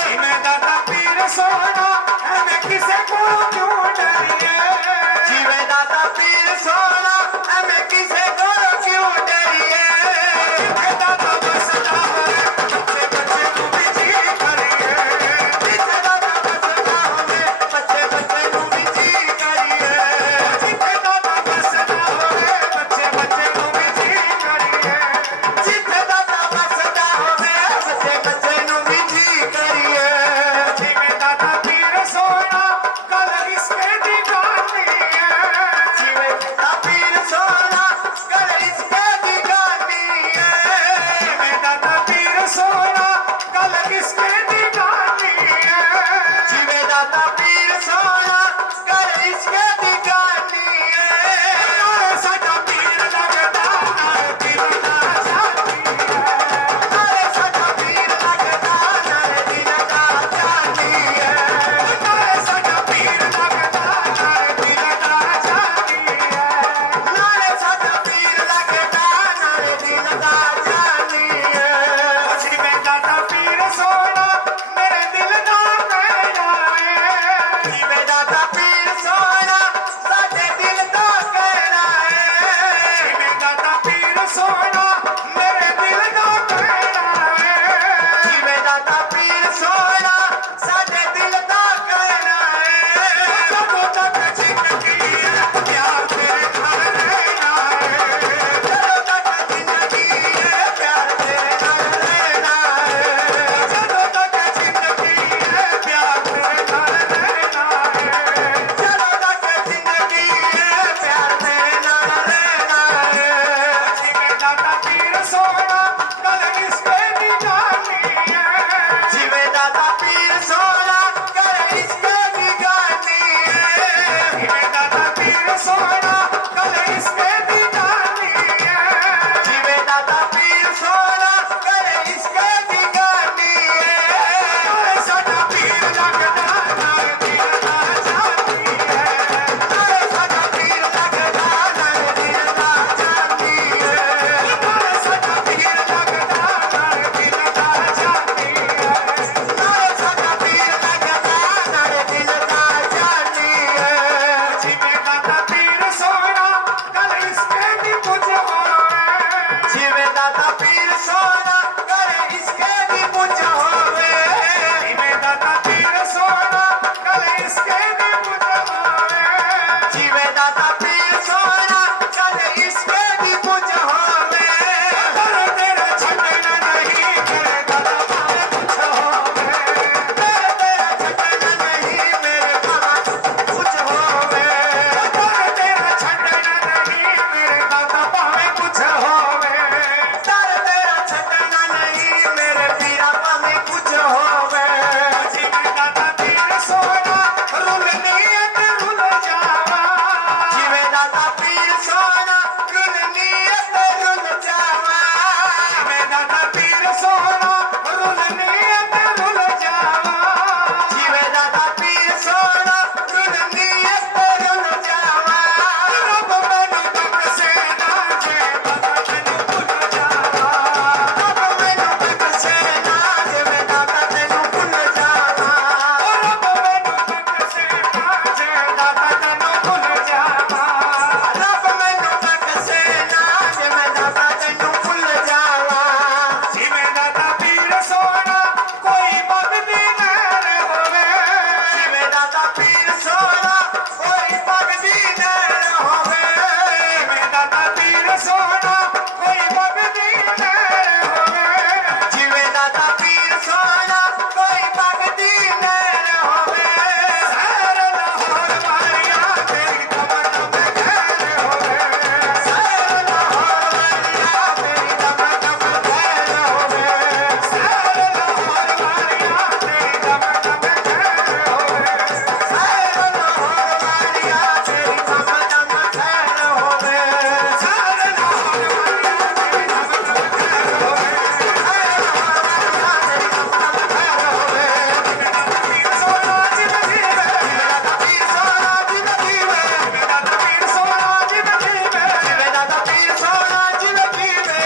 जिਵੇਂ दाता पीर सोना हमें किसे को क्यों डरिए। जीवे दाता पीर सोना हमें किसे को क्यों डरिए। दाता बसता है बच्चे बच्चे को भी जी करिए। जिसे दाता बसता होवे बच्चे बच्चे नू भी जी करिए। जिथे दाता बसता होवे बच्चे बच्चे को भी जी करिए। जिथे दाता बसता होवे बच्चे बच्चे नू भी जी करिए। जिਵੇਂ दाता पीर सोना गल इसके दी गानी है। जीवे दाता पीर सोना कोई भगती नैन होवे जिवे दादा पीर सोना कोई भगती नैन होवे सैर लाहौर वालिया तेरी दम दम खैर होवे सैर लाहौर वालिया तेरी दम दम खैर होवे सैर लाहौर वालिया तेरी दम दम खैर होवे सैर लाहौर वालिया तेरी दम दम खैर होवे सैर लाहौर वालिया तेरी दम दम खैर होवे पीर सोना जिन जीवे पीर सोना जिन जीवे पीर सोना जिन जीवे जिवे दादा पीर सोना जिन जीवे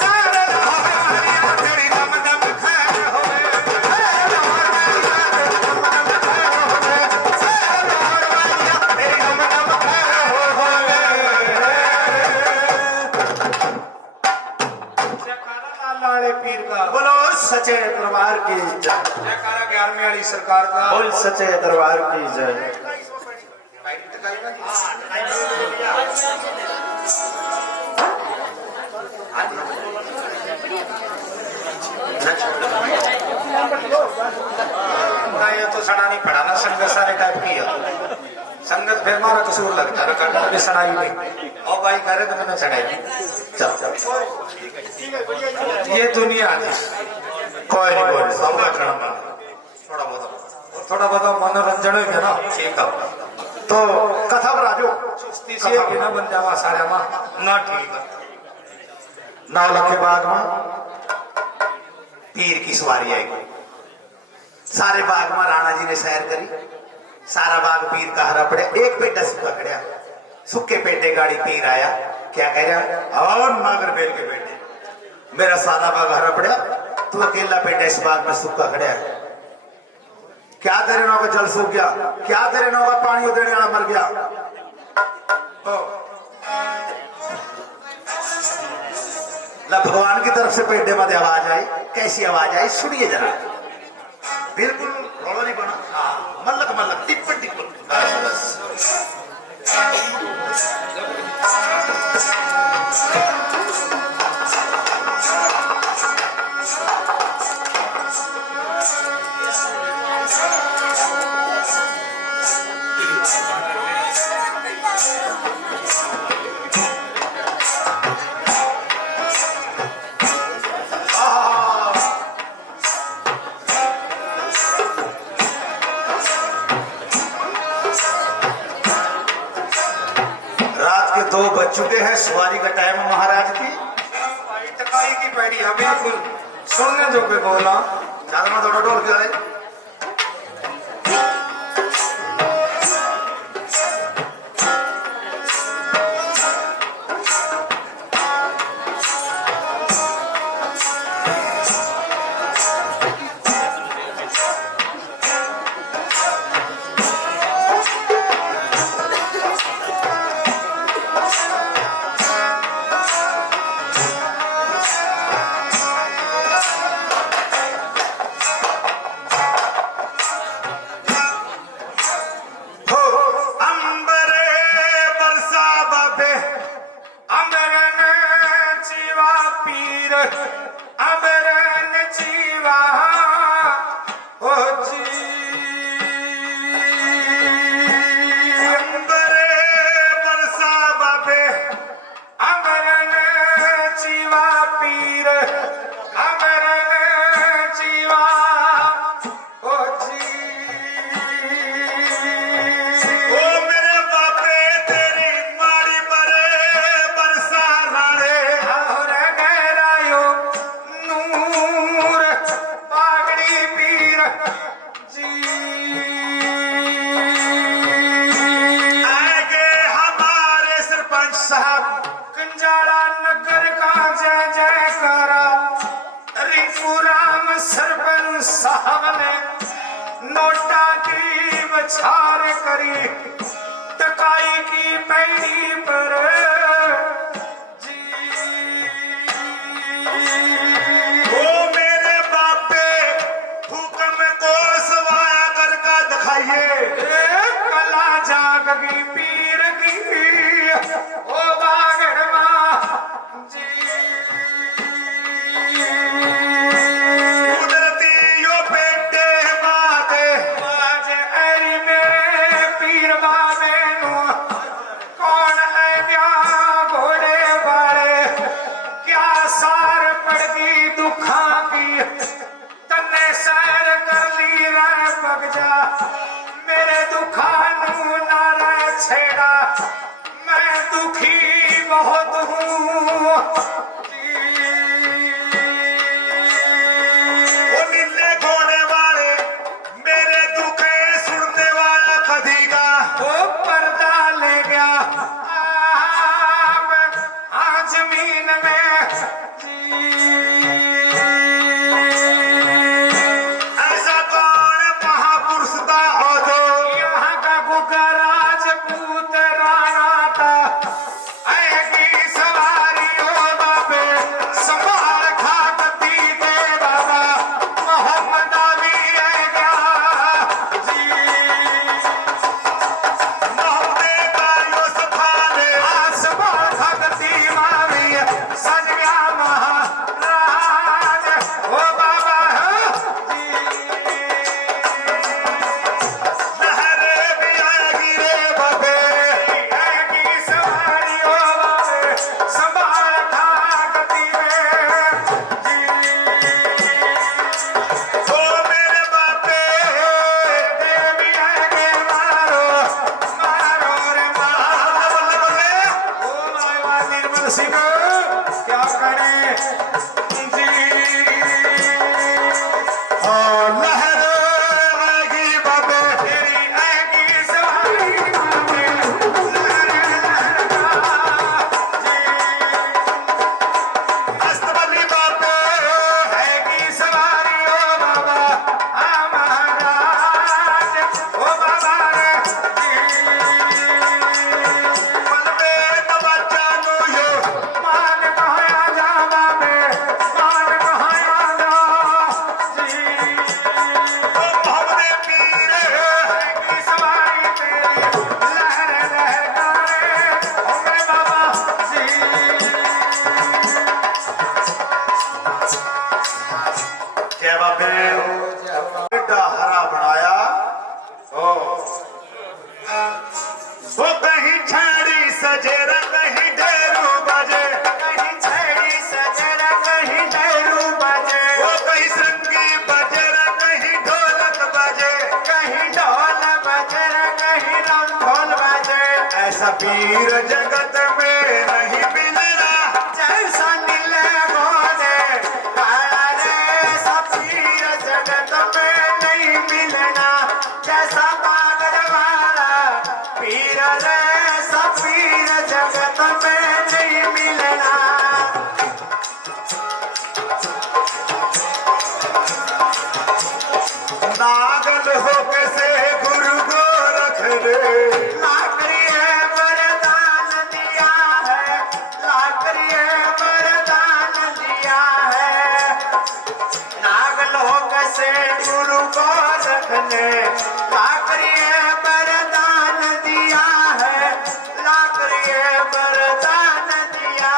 सैर लाहौर वालिया तेरी दम दम खैर होवे सैर लाहौर वालिया तेरी दम दम खैर होवे सैर लाहौर वालिया तेरी दम दम खैर होवे जयकारा लाला वाले पीर का बोलो सच्चे दरबार की जय जयकारा 11वीं वाली सरकार का बोल सच्चे दरबार की जय ना ये तो सड़ा नहीं पड़ा ना संगत सारे टाइप की है संगत फिर मारा कसूर लगता है करना भी सड़ाई नहीं और भाई करे तो मैंने चढ़ाई चल ये दुनिया थी कोई नहीं बोल सबका करना थोड़ा बहुत मनोरंजन हो गया ना ठीक है तो कथा पर आजो सुस्ती सी है कि ना बन जावा सारे माँ ना ठीक है 9 लखे बाग में पीर की सवारी आएगी सारे बाग में राणा जी ने सैर करी सारा बाग पीर का हरा पड़े एक पेटा सूखा खड़ा सूखे पेटे गाड़ी पीर आया क्या कह रहा और नागर बेल के बेटे मेरा सारा बाग हरा पड़ा तू अकेला पेटा इस बाग में सूखा खड़ा है क्या तेरे नौ का जल सूख गया क्या तेरे नौ का पानी देने वाला मर गया ला भगवान की तरफ से पेटे में आवाज आई कैसी आवाज आई सुनिए जरा बिल्कुल रोड़ा नहीं बना मल्लक मल्लक टिप्पण टिप्पण बस बस रात के 2 बज चुके हैं सवारी का टाइम है महाराज की टकाई की पैड़ी है बिल्कुल सुनने जो कोई बोला ज्यादा में थोड़ा ढोल के रहे छार करी टकाई की पैड़ी पर ओ मेरे बापे हुक्म को सवाया कर का दिखाइए कला जाग की पीर की ओ बागड़ निर्मल सिंह क्या करें जी। लहर आएगी बाबे तेरी आएगी सवारी बाबे, लहर लहर जी। अस्तबली बाबे आएगी सवारी ओ बाबा महाराज ओ बाबा जी। पल में तवज्जो नो यो मान कहाया जा बाबे, मान कहाया जा जी। ओ भवने पीर आएगी सवारी तेरी लहर लहकारे ओ मेरे बाबा जी। जय बाबे बेटा हरा बनाया वो कहीं छड़ी सजेरा कहीं ढेरू बजे कहीं छड़ी सजरा कहीं डैरू बजे, वो कहीं संगी बजेरा कहीं ढोलक बजे कहीं ढोल बजरा कहीं रंभोल बजे। ऐसा पीर जगत में नहीं मिलना जैसा नीले घोड़े काला रे सफीर जगत में नहीं मिलना, जैसा बागर वाला पीर रे सफीर जगत में नहीं मिलना। नागल हो कैसे गुरु गोरख रे लाकड़िए वरदान दिया है, लाकड़िए वरदान दिया है। नागलोक से गुरु गोरख ने लाकड़िए वरदान दिया है, लाकड़िए वरदान दिया।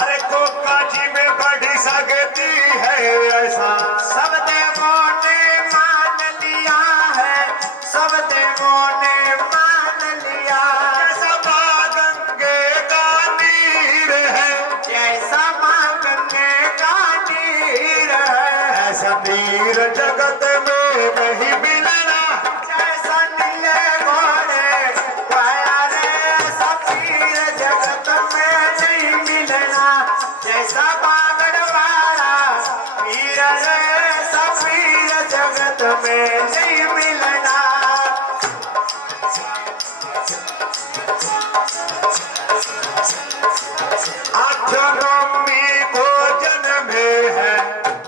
अरे को काठी में बड़ी सकती है ऐसा सब देवों ने मान लिया है, सब देवों ने मान लिया। ऐसा माँ गंगे का नीर है जैसा माँ गंगे का नीर है, ऐसा पीर जगत में नहीं मिलना जैसा नीले घोड़े वाला रे सफीर जगत में नहीं मिलना, जैसा बागड़ वाला पीर रे सफीर जगत में नहीं मिलना। अठनमी भोजन में है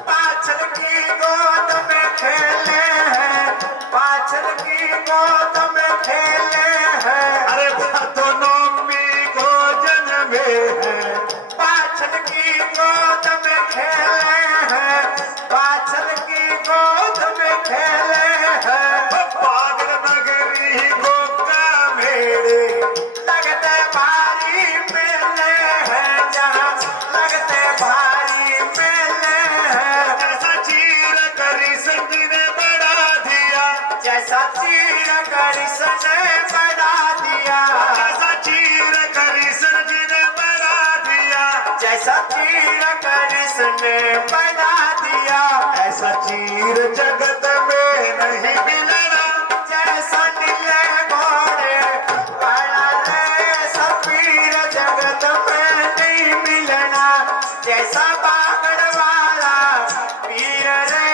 पाछल की गोद में खेले हैं, पाछल की गोद में खेले हैं। अरे अठनमी भोजन में है पाछल की गोद में खेले हैं, पाछल की गोद में खेले हैं। पागल नगरी गोका मेरे लगते भारी मेले हैं, जहाँ लगते भारी मेले हैं। ऐसा चीर करी संजी ने बढ़ा दिया जैसा चीर कृष्ण ने बढ़ा दिया, ऐसा चीर करी संजी ने बढ़ा दिया जैसा चीर कृष्ण ने बढ़ा दिया। ऐसा चीर जगत में नहीं मिलना जैसा नीले घोड़े वाला रे सफीर जगत में नहीं मिलना, जैसा बागड़ वाला पीर रे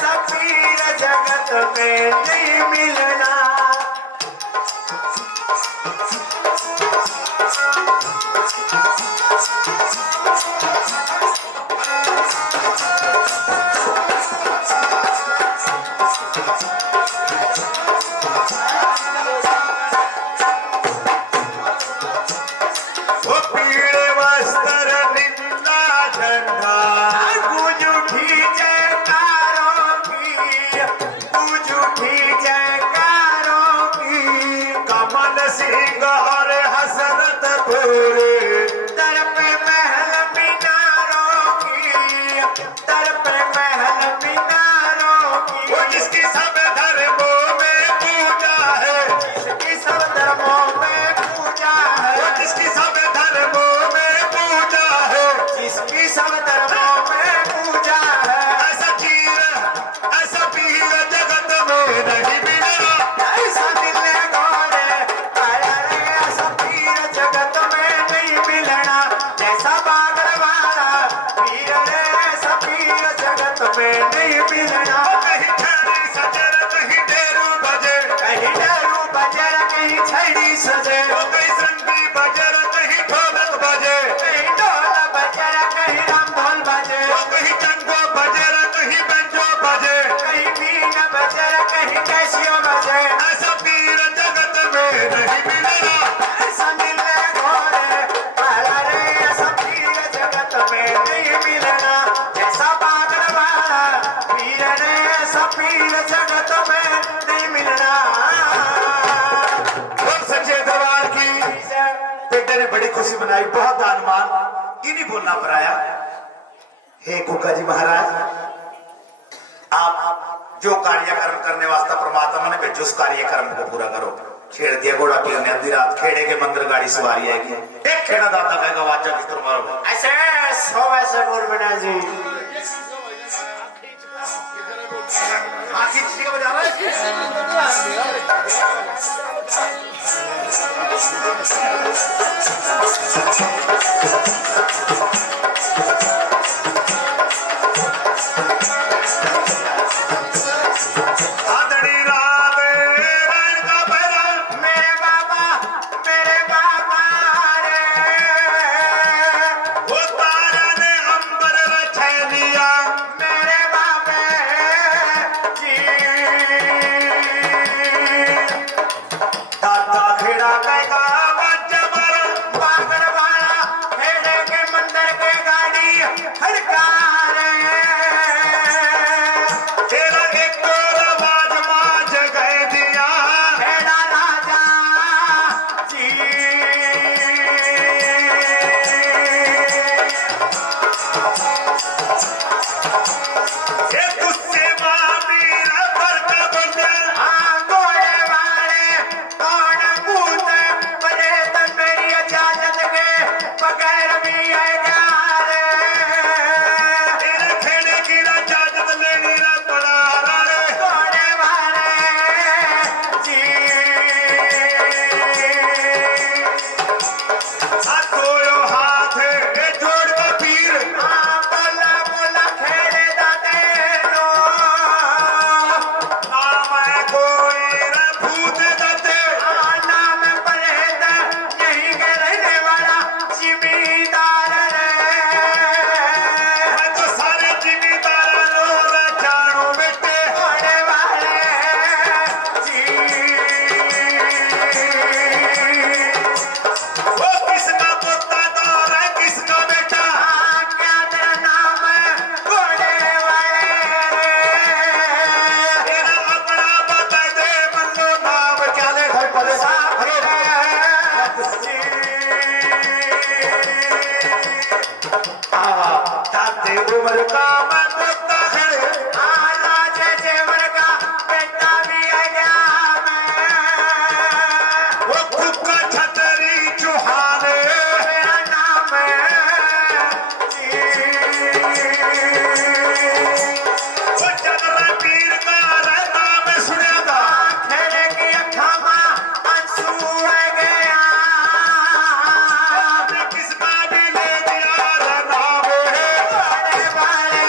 सफीर जगत में नहीं मिलना। वो पीले वस्त्र निंदा झंडा गूंज उठी जयकारों की, गूंज उठी जयकारों की। कमल सिंह और हसरत पूरे दर पे महल मीनारों की, दर पे महल मीनारों की। वो जिसकी सब धर्मों में पूजा है जिसकी सब धर्मों में पूजा है, वो जिसकी सब धर्मों में पूजा है जिसकी सब धर्मों में पूजा है। ऐसा चीर ऐसा पीर जगत में नहीं मिलना ऐसा नीले घोड़े काला पीर रे सपीर जगत में नहीं मिलना। कहीं छड़ी सजर कहीं डेरू बजे, कहीं डेरू बजर कहीं छड़ी सजे, कहीं संगी बजर कहीं ढोलक बजे, कहीं ढोल बजर कहीं राम ढोल बजे, कहीं चंगो बजर कहीं बंजो बजे, कहीं बीन बजर कहीं कैसियो बजे। ऐसा पीर जगत में नहीं मिलेगा। ऐसा मिले घोरे वाला रे ऐसा पीर जगत में नहीं मिलना। ऐसा पागल वाला पीर रे ऐसा पीर जगत में नहीं मिलना। बोल सच्चे दरबार की। बेटे ने बड़ी खुशी मनाई, बहुत दानमान। इन्हीं बोलना पर आया, हे कुका जी महाराज, आप जो कार्यक्रम करने वास्ते परमात्मा ने भेजो उस कार्यक्रम को पूरा करो। खेड़ दिया घोड़ा की आधी रात, खेड़े के मंदिर गाड़ी सवारी आएगी। एक खेड़ा दाता कहेगा वाचा किस तरह मारो। ऐसे सो ऐसे बोल बना जी। आखिर किसी का बजा रहा है। आदड़ी रावे रान का पैरा, मेरे बाबा रे वो तारा ने अंबर रचा लिया। मेरे बाबे जी। दाता खेड़ा कहेगा वाचा मारो। पागल वाला खेड़े के मंदिर के गाड़ी हड़कार तेरा एक और आवाज मां जगह दिया। खेड़ा राजा जी। ये तुझसे मां मीरा फर्क बोले। घोड़े वाले कौन भूत बने तो मेरी इजाजत के बगैर भी है रे। तेरे खेड़े की इजाजत लेनी ना पड़ा रे। घोड़े वाले जी। हाथों हाथ जोड़ का पीर, बोला बोला खेड़े दाते नो। नाम है कोई रे भूत दते। नाम परहेज नहीं के रहने वाला जिम्मेदार रे। मैं तो सारे जिम्मेदारों रे जानू बेटे। घोड़े वाले जी। वो किसका पोता दौर है किसका बेटा। क्या तेरा नाम है घोड़े वाले रे। तेरा अपना बता दे मन्नो नाम क्या ले घर पर ताते उम्र का मैं पोता खड़े। राजे जेवर का बेटा भी है गया वो कुका छतरी चुहाने। मेरा नाम है वो चंद्र पीर का रहता मैं सुना था। खेड़े की अखा में आंसू है गया। किसका भी ले दिया रे नाम है। घोड़े वाले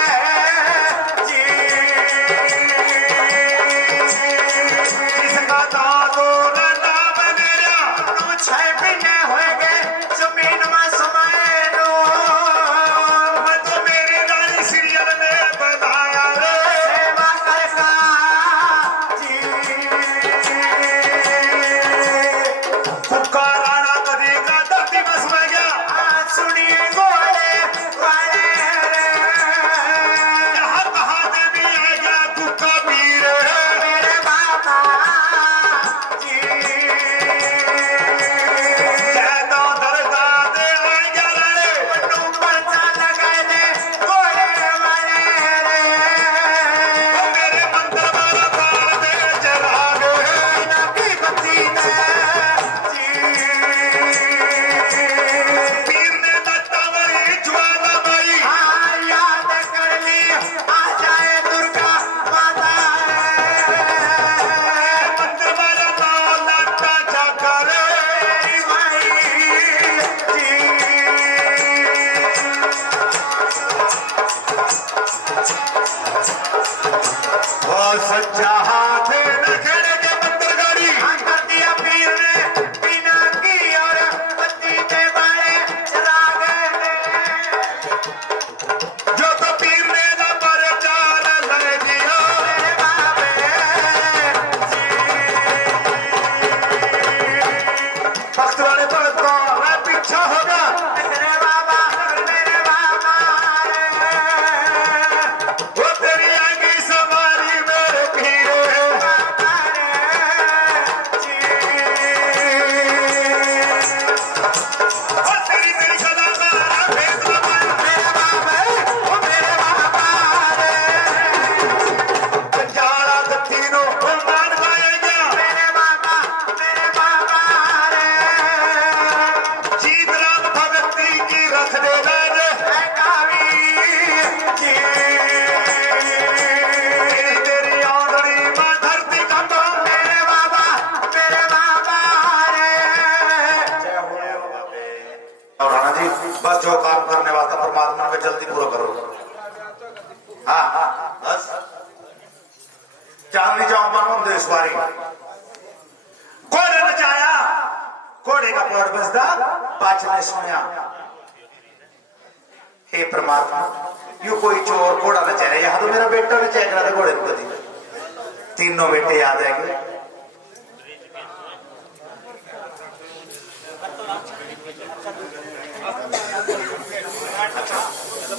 बस जो काम करने वाला था परमात्मा ने जल्दी पूरा करो। हाँ हाँ बस चांदनी चौक बनवा दो इस बारी घोड़े नचाया, घोड़े का पैर बजदा पाच ने सुनिया। हे परमात्मा यू कोई चोर घोड़ा नचा रहा, यहाँ तो मेरा बेटा नचाया करा था घोड़े को कभी। तीनों बेटे याद आएंगे।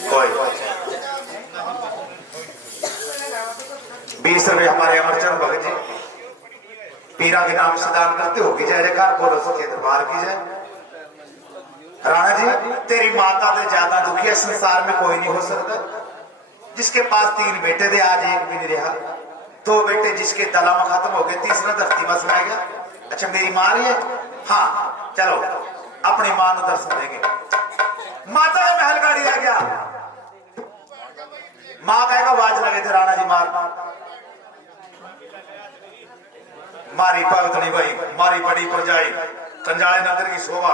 कोई 20 रुपए हमारे अमरचंद भगत जी पीरा के नाम से दान करते हो कि जय जयकार बोलो सच्चे दरबार की जय। राणा जी तेरी माता से ज्यादा दुखी संसार में कोई नहीं हो सकता, जिसके पास 3 बेटे थे आज एक भी नहीं रहा, 2 बेटे जिसके तला में खत्म हो गए, तीसरा धरती में सुनाया गया। अच्छा मेरी मां रही है, हाँ चलो अपनी मां को दर्शन देंगे। माता का महल गाड़ी आ गया, मां कहेगा आवाज लगे थे राणा जी मार मारी पगतनी भाई मारी बड़ी परजाई कंजाले नगर की शोभा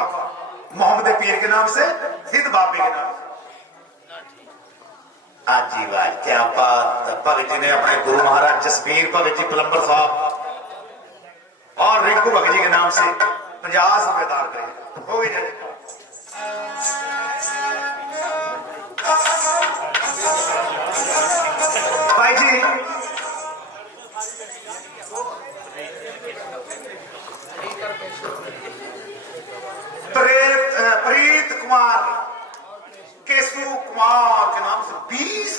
मोहम्मद पीर के नाम से सिद्ध बाबे के नाम से। आजी वाह क्या बात। भगत जी ने अपने गुरु महाराज जसबीर भगत जी पलंबर साहब और रिंकू भगत जी के नाम से 50 रुपए दान करे हो गई। भाई जी प्रीत कुमार केशु कुमार के नाम से 20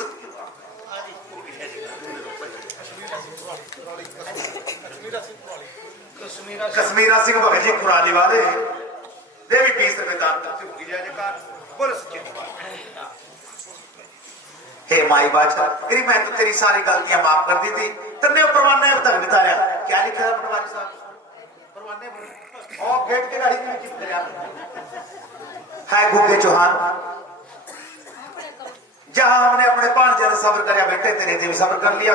कश्मीरा सिंह भगत जी कुराली वाले देवी 20 रुपए दान करते होगी जय जयकार बोलो सच्चे दरबार। हे माई बादशाह तेरी मैं तो तेरी सारी गलतियां माफ कर दी थी, तन्ने परवाने अब तक बिता रहा। क्या लिखा है पटवारी साहब परवाने और गेट के गाड़ी में कितने है गुगे चौहान, जहां हमने अपने 5 जन सब्र कर बेटे तेरे से भी सब्र कर लिया।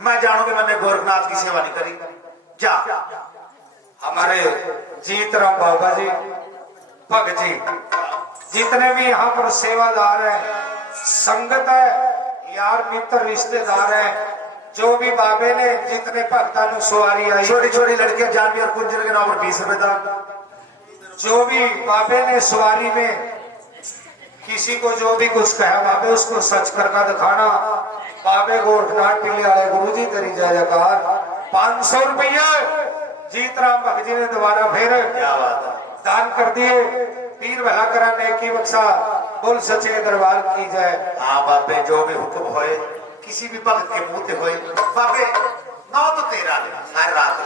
मैं जानू कि मैंने गोरखनाथ की सेवा नहीं करी। जा हमारे जीतराम बाबा जी भगत जी जितने भी यहाँ पर सेवादार हैं, संगत है, यार मित्र रिश्तेदार है, जो भी बाबे ने जितने भक्तों को सवारी आई, छोटी छोटी लड़कियां जानवी और कुंजल के नाम पर 20 रुपए दान। जो भी बाबे ने सवारी में किसी को जो भी कुछ कहा बाबे उसको सच करके दिखाना। बाबे गोरखनाथ टिल्ले वाले गुरु जी तेरी जय जयकार। 500 रुपया जीतराम भगत जी ने दोबारा फिर क्या बात है दान कर दिए। पीर भला करा नेकी बख्शा बोल सच्चे दरबार की जय। हाँ बाबे जो भी हुक्म होए किसी भी भक्त के मुंह से होए बाबे नौ तो तेरा हर रात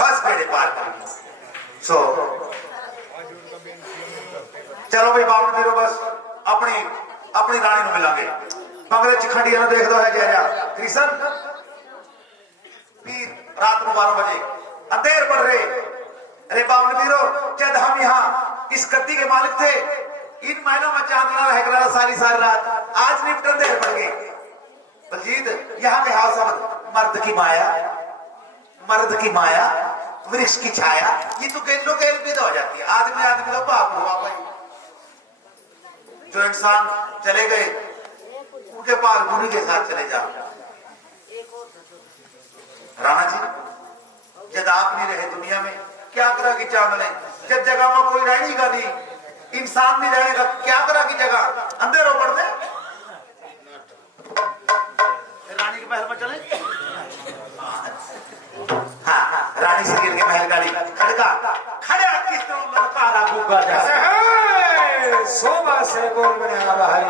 बस बेड़े पार कर सो चलो भाई बाबू दिलो बस अपनी रानी ਨੂੰ मिलांगे मगर चिखंडिया देख दो है जय कृष्ण पीर रात को 12 बजे अंधेर पड़ रहे। अरे बाबू वीरो जब हम यहाँ इस गद्दी के मालिक थे इन महलों में चांदना रह गया सारी रात, आज निपटन देर पड़ गए। बलजीत यहाँ के हाउस मर्द की माया वृक्ष की छाया ये तो गेंदों के अलविदा हो जाती है। आदमी का बाप हुआ भाई, जो इंसान चले गए उनके पास गुरु के साथ चले जाओ। राणा जी जब आप नहीं रहे दुनिया में क्या करा की चावल है, जब जगह में कोई रहेगा नहीं, इंसान नहीं रहेगा, क्या करा की जगह अंधेरों पड़ दे। रानी के महल में चले हाँ रानी सीरियल के महल गाड़ी खड़ा किस तरह लड़का गुग्गा जा शोभा से बोल बने भाई।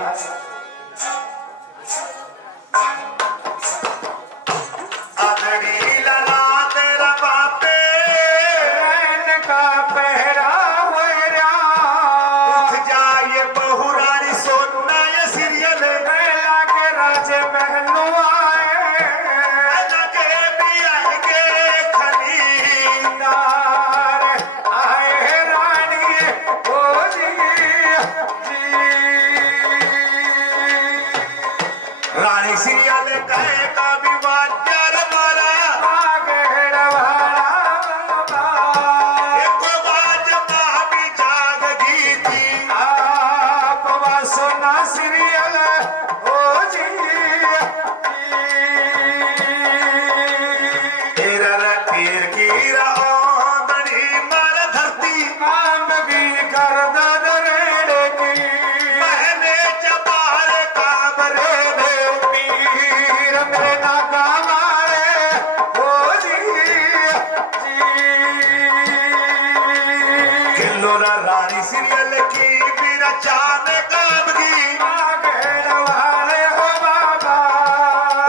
अचानक आमगी आगड़ वाले हो बाबा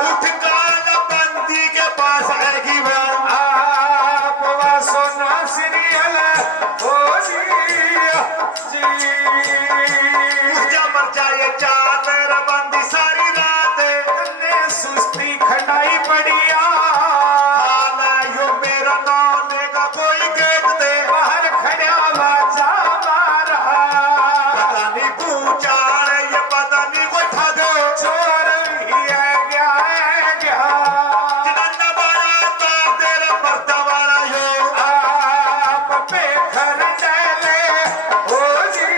उठ काल बंदी के पास आएगी बात आप वा सोना सीरियल हो जी जा मर जाए चादर बंदी सारी रात ने सुस्ती खटाई पड़िया खाना यो मेरा नाम लेगा कोई गेट दे बाहर खड़ा बाजा मारा पता नहीं पूछाड़ ये पता नहीं कोई ठग चोर ही है गया जिन्ना बड़ा था तेरा मर्दा वाला यो आप पे घर डाले हो जी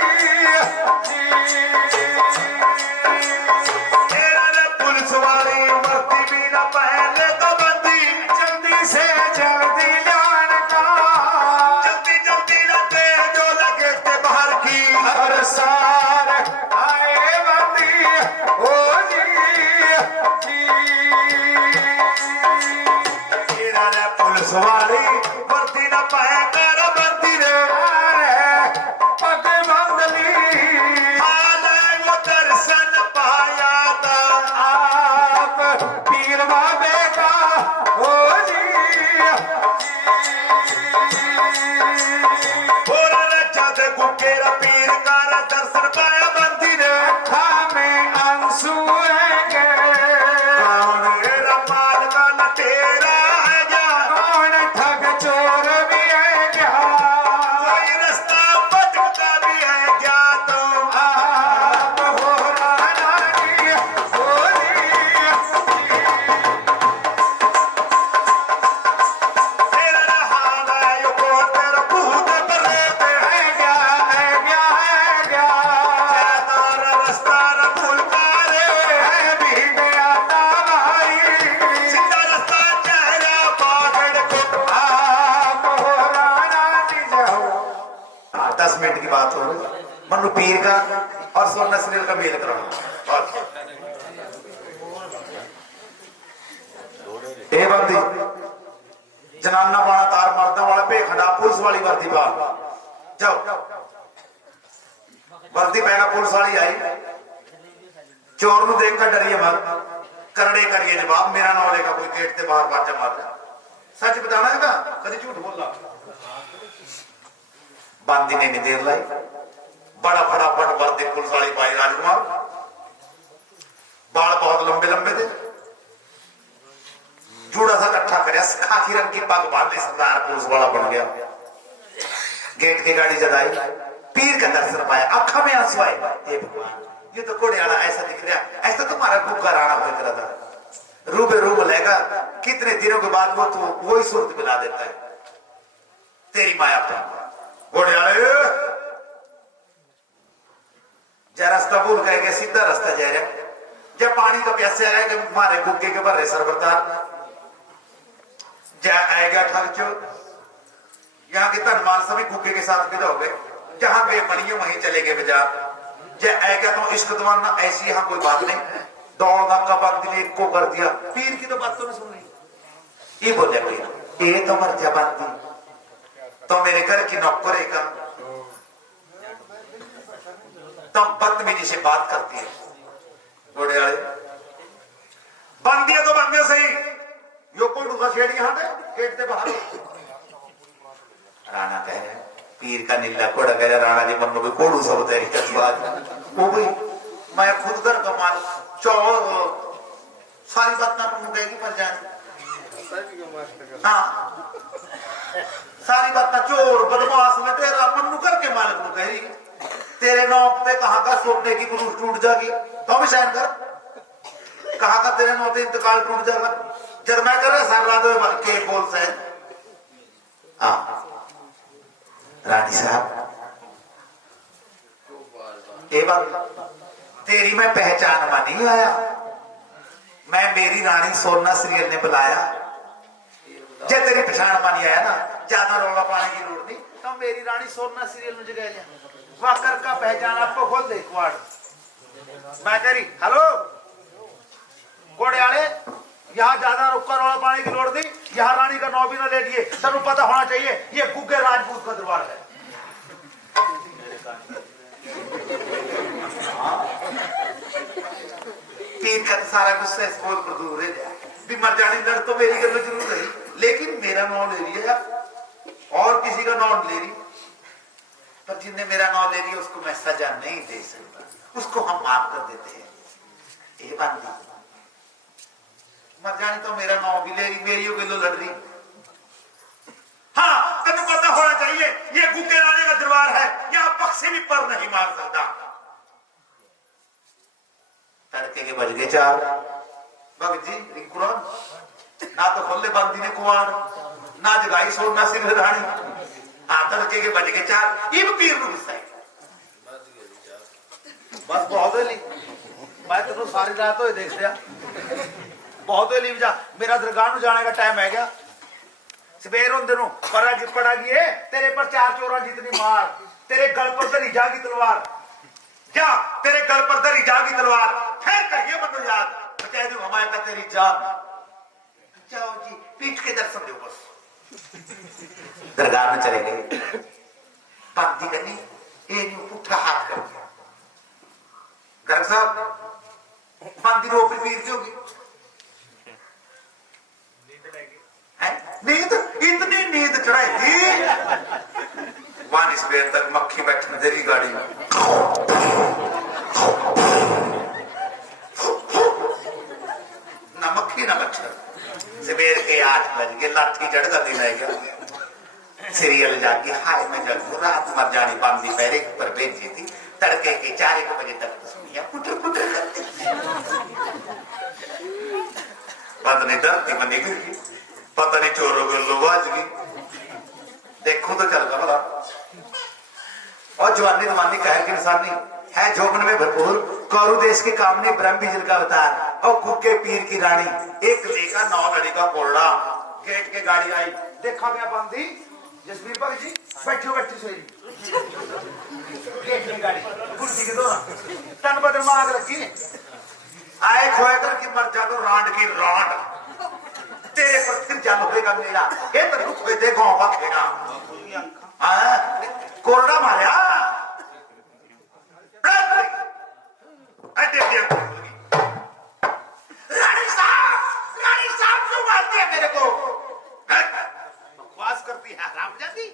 तेरा रे पुलिस वाली वर्दी भी ना पहले तो बंदी जल्दी से जल्दी जान का जल्दी जल्दी ना दे जो लगे थे बाहर की हर सार आए बंदी हो जी तेरा रे पुलिस वाली वर्दी ना पहन बंदी रे अरे पग बंदली हाल वो दर्शन पाया था आप पीर बाबे का हो जी और रे जद गुकेरा पीर का रे दर्शन पाया बंदी रे अखा में आंसू आएंगे कौन रे रमाल का लटेरा है क्या कौन ठग चोर भी है क्या कोई रास्ता भटकता भी है क्या तुम आप हो राना जी हो जी तेरा हाल है यो को तेरा भूत परे पे है क्या है क्या है क्या तेरा तारा रास्ता न भूल पारे है भी गया भाई सीधा रास्ता चेहरा पागड़ को आप हो राना जी जाओ 10 मिनट की बात हो रही मनु पीर का और सोना सीरियल का मेल कराना ए बंदी जनाना बाणा तार मर्दा वाला भेखड़ा पुलिस वाली वर्दी पा जाओ वर्दी पहना पुलिस वाली आई चोर नु देख कर डरिए मत करड़े करिए जवाब मेरा नाम लेगा कोई गेट से बाहर बाजा मार सच बताना है ना कभी झूठ बोलना बांदी ने नहीं देर लाई बड़ा फटाफट वर्दी पुलिस वाली पाई राजकुमार बाल बहुत लंबे लंबे थे जूड़ा सा इकट्ठा कर खाकी रंग की पग बांध ली सरदार पुलिस वाला बन गया गेट की गाड़ी जलाई पीर का दर्शन पाया आंखों में आंसू आए हे भगवान ये तो घोड़े वाला ऐसा दिख रहा ऐसा तुम्हारा गुप्का राणा हो रहा था रूबे रूब लेगा कितने दिनों के बाद वो तो वही सूरत मिला देता है तेरी माया पर घोड़े वाले जा रास्ता भूल गए सीधा रास्ता जा रहा जब पानी का प्यासे आया कि मारे गुग्गे के भरे सरबरदार जा आएगा खर्चो यहाँ के धनवान सभी गुग्गे के साथ विदा हो गए जहां वे बनिए वहीं चले गए बाजार जय आएगा तो इश्क दवाना ऐसी यहाँ कोई बात नहीं दौड़ का बंद ने एक को कर दिया पीर की तो बात तो नहीं सुन रही ये बोले पीर ये तो मर जा बंदी तो मेरे घर की नौकरे का तो बदतमीजी से बात करती है घोड़े वाले बंदी है तो बंदे सही यो कोडू का छेड़ी हाथ है गेट से बाहर राणा कहे पीर का नीला कोड़ा कहे राणा जी मन्नो भी कोडू सब तेरी बात वो भी मैं खुद घर का माल चौ सारी बात ना मुंडेगी पर जाने हाँ सारी बात ना चोर बदमाश में तेरा मन्नू करके मालिक को कही तेरे नौक पे कहाँ का सोने की क्रूज टूट जाएगी तो भी सहन कर कहा का तेरे नौते इंतकाल टूट जाएगा जब मैं कर रहा सर ला दो के बोल से हाँ रानी साहब ये बात तेरी मैं पहचान में नहीं आया मैं मेरी रानी सोना सीरियल ने बुलाया जे तेरी पहचान में नहीं आया ना ज्यादा रौला पाने की लोड़ नहीं तो मेरी रानी सोना सीरियल में जगह लिया वाकर का पहचान आपको खोल दे क्वाड मैं कह रही हेलो घोड़े वाले यहाँ ज्यादा रुका रौला पाने की लोड़ नहीं यहाँ रानी का नौ भी ना ले लिए सबको पता होना चाहिए ये गुग्गे राजपूत का दरबार है इनका तो सारा गुस्सा इस बोल पर दूर है भी मर जाने लड़ तो मेरी गल जरूर रही, लेकिन मेरा नाम ले लिया और किसी का नाम ले रही, पर जिनने मेरा नाम ले लिया उसको मैं सजा नहीं दे सकता, उसको हम माफ कर देते हैं। ये बात नहीं, मर जाने तो मेरा नाम भी ले रही, मेरी गलो लड़ रही। हाँ, तेन पता होना चाहिए ये गुग्गे राणे का दरबार है, यहाँ पक्षी भी पर नहीं मार सकता। तड़के के बज गए 4, भगत जी रिंकुरान ना तो खोले बांधी ने कुआर, ना जगाई सोर ना सिर रानी। हाँ, तड़के के बज गए 4, ये पीर नु गुस्सा है। बस बहुत है ली, मैं तेन सारी रात हो देख लिया, बहुत है ली जा, मेरा दरगाह जाने का टाइम है गया। सवेर होंदे नु पड़ा गई तेरे पर 4 चोरा जितनी मार, तेरे गल पर धरी जागी तलवार, क्या तेरे गल पर धरी जागी तलवार, फिर कहिए मनो याद, मैं कह दूं हमारे का तेरी जान। जाओ जी, पीठ के दर्शन दो बस। दरगाह में चले गए, बांधी करनी ये नहीं पुट्ठा हाथ कर दिया। गर्ग साहब बांधी रो पर पीर क्यों होगी? नींद इतनी नींद चढ़ाई थी, वहां इस बेर तक मक्खी बैठी तेरी गाड़ी में, ना मक्खी ना मच्छर। सवेर के 8 बज के लाठी जड़ का दिन आएगा, सीरियल जाके हाय मैं जगू रात मर जानी बांधी पैरे पर भेजी थी, तड़के के 4 बजे तक तो सुनिया कुटे कुटे पता नहीं धरती बनी गई, पता नहीं चोरों को लोबाज गई, देखो तो चल भला। और जवानी दवानी कहे कि निशानी है जोबन में भरपूर, कौरु देश के कामने ब्रह्म बिजल का अवतार, और गुग्गे पीर की रानी, एक लेका 9 लड़ी का कोरड़ा। गेट के गाड़ी आई, देखा गया बांधी जसवीर भगत जी बैठो बैठी सोई गेट की गाड़ी कुर्सी के दो तन बदल मांग रखी आए खोएकर की मर जा तो रांड की रांड, तेरे पर फिर जल होएगा मेरा, ये तो रुक दे गांव का खेड़ा। कोरड़ा मारिया रानी साहब क्यों मारती है मेरे को? बकवास करती है रामजादी।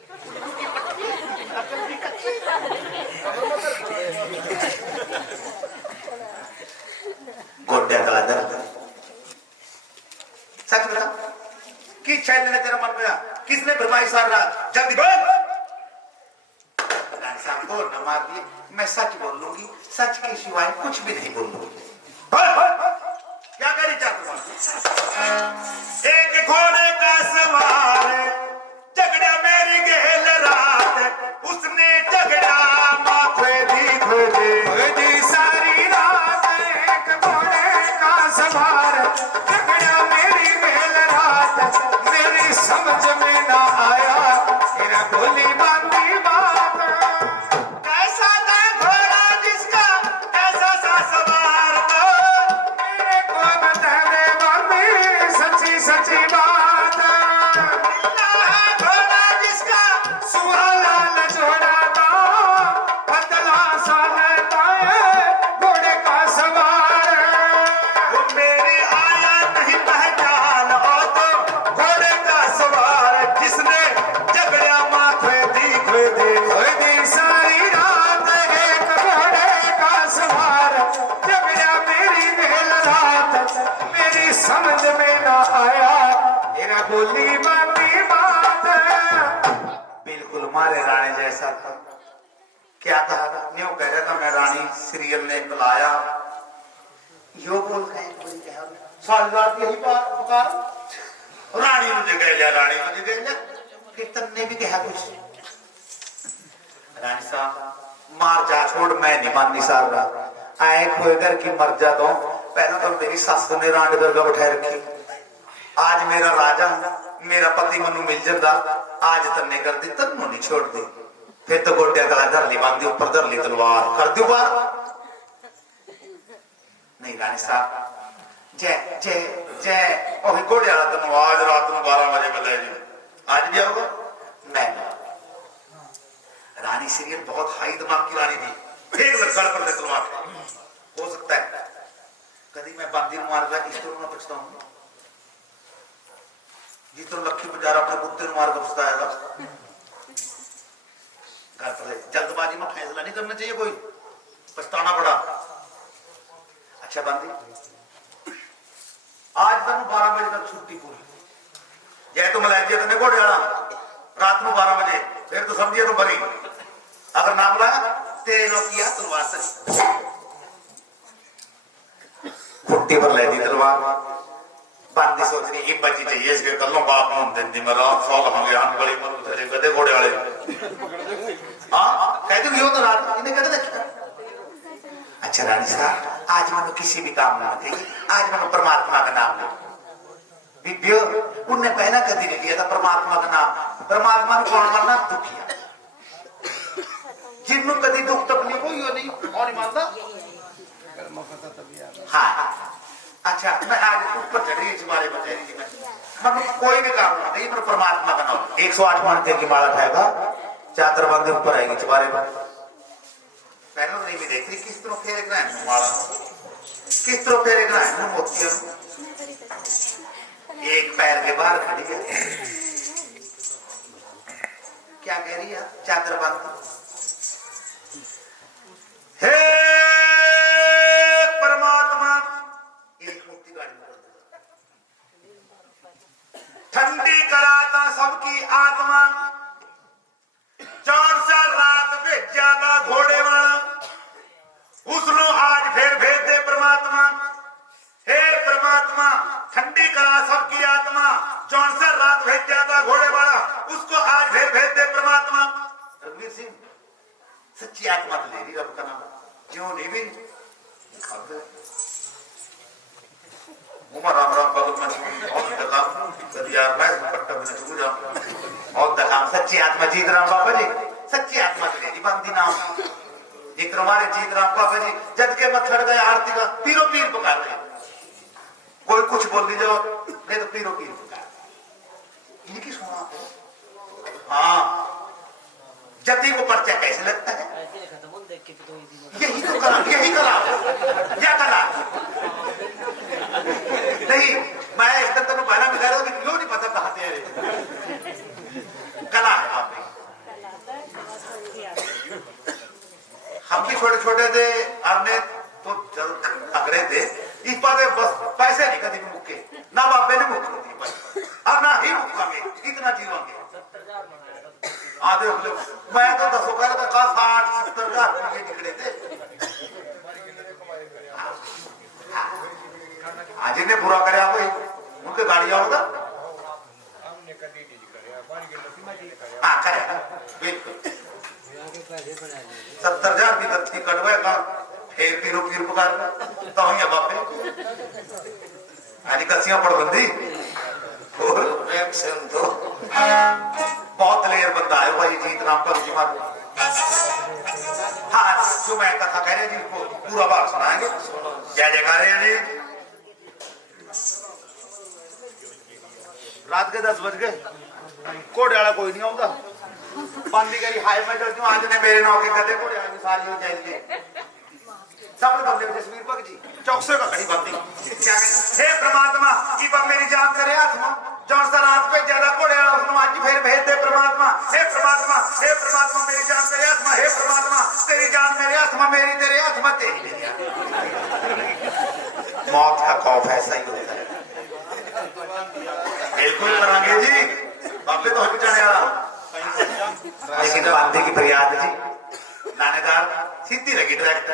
गोड्या का दर्द सच बता कि छैल ने तेरा मन में किसने भरमाई सार रहा? जल्दी बोल। रानी साहब को न मार दिए, मैं सच बोल लूंगी, सच के सिवाय कुछ भी नहीं बोलूंगी। बोल बोल क्या करी चाहता? एक घोड़े का सवार झगड़ा मेरी गेल रात, उसने झगड़ा माथे दी खोदी सारी रात। एक घोड़े का सवार झगड़ा मेरी गेल रात, मेरी समझ में ना आया तेरा बोली बांधी बात। कैसा था घोड़ा जिसका ऐसा सा सवार था, मेरे को बता दे बांधी सच्ची सच्ची बात। मिलना है घोड़ा जिसका सुहाना न जोड़ा था, बदला सा लेता है घोड़े का सवार। वो मेरी आया नहीं पहचान, और तो घोड़े का सवार जिसने झगड़ा माथे दी खोदी सारी रात। एक घोड़े का सवार झगड़ा मेरी बेल रात, मेरी समझ में ना आया तेरा बोली बांधी बात। बिल्कुल मारे रानी जैसा था, क्या था? न्यू कह रहा था मैं रानी सीरियल ने बुलाया, यो बोल गए सारी रात यही बात पुकार, रानी मुझे कह लिया, रानी मुझे कह लिया, कीर्तन ने भी कहा कुछ। रानी साहब मार जा छोड़, मैं नहीं माननी साहब रहा आए खोएकर की मर जा दो। पहले तो मेरी सास ने रांड दरगाह बैठाई रखी, आज मेरा राजा मेरा पति मनु मिल जाता, आज तन्ने कर दी तन्नो नहीं छोड़ दी, फिर तो गोड्या गला धर ली बांधी ऊपर धर ली तलवार कर दू बार। नहीं रानी साहब जय जय जय और घोड़े वाला तनु आज रात में 12 बजे बजाए जी, आज भी आओगे? मैं रानी सीरियल बहुत हाई दिमाग की रानी थी, एक लड़का पर तलवार हो सकता है कभी मैं बांदी मार गया इस तरह मैं पछताऊंगा जिस तरह लक्ष्मी पुजारा अपने कुत्ते मार कर पछताएगा। जल्दबाजी में फैसला नहीं करना चाहिए, कोई पछताना पड़ा। अच्छा बांदी आज तक 12 बजे तक छुट्टी पूरी जय तो मलाइया तो नहीं घोड़े रात में 12 बजे फिर तो समझिए तो बनी अगर ना बुलाया तेरे नो किया तलवार से फुट्टी पर ले दी तलवार। बांदी सोच रही एक बची चाहिए इसके कर लो बाप में दिन दी मेरा 100 होंगे हम बड़ी मर उधर गधे घोड़े वाले हाँ कहते भी हो तो रात इन्हें कहते देखा। अच्छा रानी साहब आज मनो किसी भी काम ना थे आज मनो परमात्मा का नाम लो बीबियो उनने पहला कभी नहीं लिया था परमात्मा का नाम। परमात्मा ने कौन करना दुखिया जिन्हों कभी दुख तकलीफ हो नहीं और मानता। हाँ अच्छा मैं आज ऊपर चढ़ी इस बारे में मतलब कोई भी काम नहीं पर परमात्मा का नाम 108 मानते की माला उठाएगा चादर बांधे ऊपर आएगी चुबारे पर पहले नहीं भी देख रही किस तरह फेरेगा है माला किस तरह फेरेगा है मोतिया एक पैर के बाहर खड़ी है क्या कह रही है चादर बांध हे परमात्मा एक मूर्ति गाड़ी ठंडी कराता सबकी आत्मा 4 साल रात भेजा था घोड़े वाला उसनो आज फिर भेज दे परमात्मा। हे परमात्मा ठंडी करा सबकी आत्मा 4 साल रात भेजा था घोड़े वाला उसको आज फिर भेज दे परमात्मा। रघुवीर सिंह सच्ची आत्मा तो ले रही रब का नाम क्यों नहीं भी उमर राम राम बगल में और दकाम कभी यार मैं पट्टा में छू जाऊं और दकाम सच्ची आत्मा जीत राम बाबा जी सच्ची आत्मा तो ले रही बांधी नाम एक हमारे जीत राम बाबा जी जद के मत खड़ गए आरती का पीरो पीर पुकार रहे कोई कुछ बोल दी जाओ नहीं तो पीरो पीर पुकार इनकी सुना हाँ जति को पर्चा कैसे लगता है यही तो करा क्या करा नहीं मैं इस तरह तो पहला मिला रहा क्यों नहीं पता कहा तेरे कला है आप हम भी छोटे छोटे थे हमने तो अगड़े थे इस पर बस पैसे नहीं कभी मुक्के ना बाबे ने मुक्के और ना ही मुक्कांगे इतना जीवांगे हाँ देख लो मैं तो 10 का 60-70 निकले थे आज इन्हें बुरा करे आप उनके गाड़ी आओ था हाँ करे बिल्कुल 70,000 भी गत्थी कटवे का फिर पीरो पीर पुकार तो ही बापे आज कसियां पड़ बंदी और एक्शन तो बहुत लेयर बंदा है भाई जीत राम का जी मार हाँ जो मैं कथा कह रहे हैं जिनको पूरा बात सुनाएंगे जय जयकार है जी। रात के 10 बज गए घोड़े वाला कोई नहीं आता बांदी करी हाय मैं चलती हूँ आज ने मेरे नौ के गधे घोड़े वाले सारी हो जाएंगे सब बंदे जसवीर भगत जी चौकसे का खड़ी बांदी क्या हे परमात्मा की बात मेरी जान करे आत्मा जौन सा रात पे ज्यादा घोड़े वाला उसने आज फिर भेज दे परमात्मा। हे परमात्मा मेरी जान तेरे आत्मा हे परमात्मा तेरी जान मेरे आत्मा मेरी तेरे आत्मा तेरी मौत का खौफ ऐसा ही होता है बिल्कुल करेंगे जी बापे तो हम जाने वाला लेकिन बांधे की फरियाद जी लानेदार सीधी लगी डायरेक्ट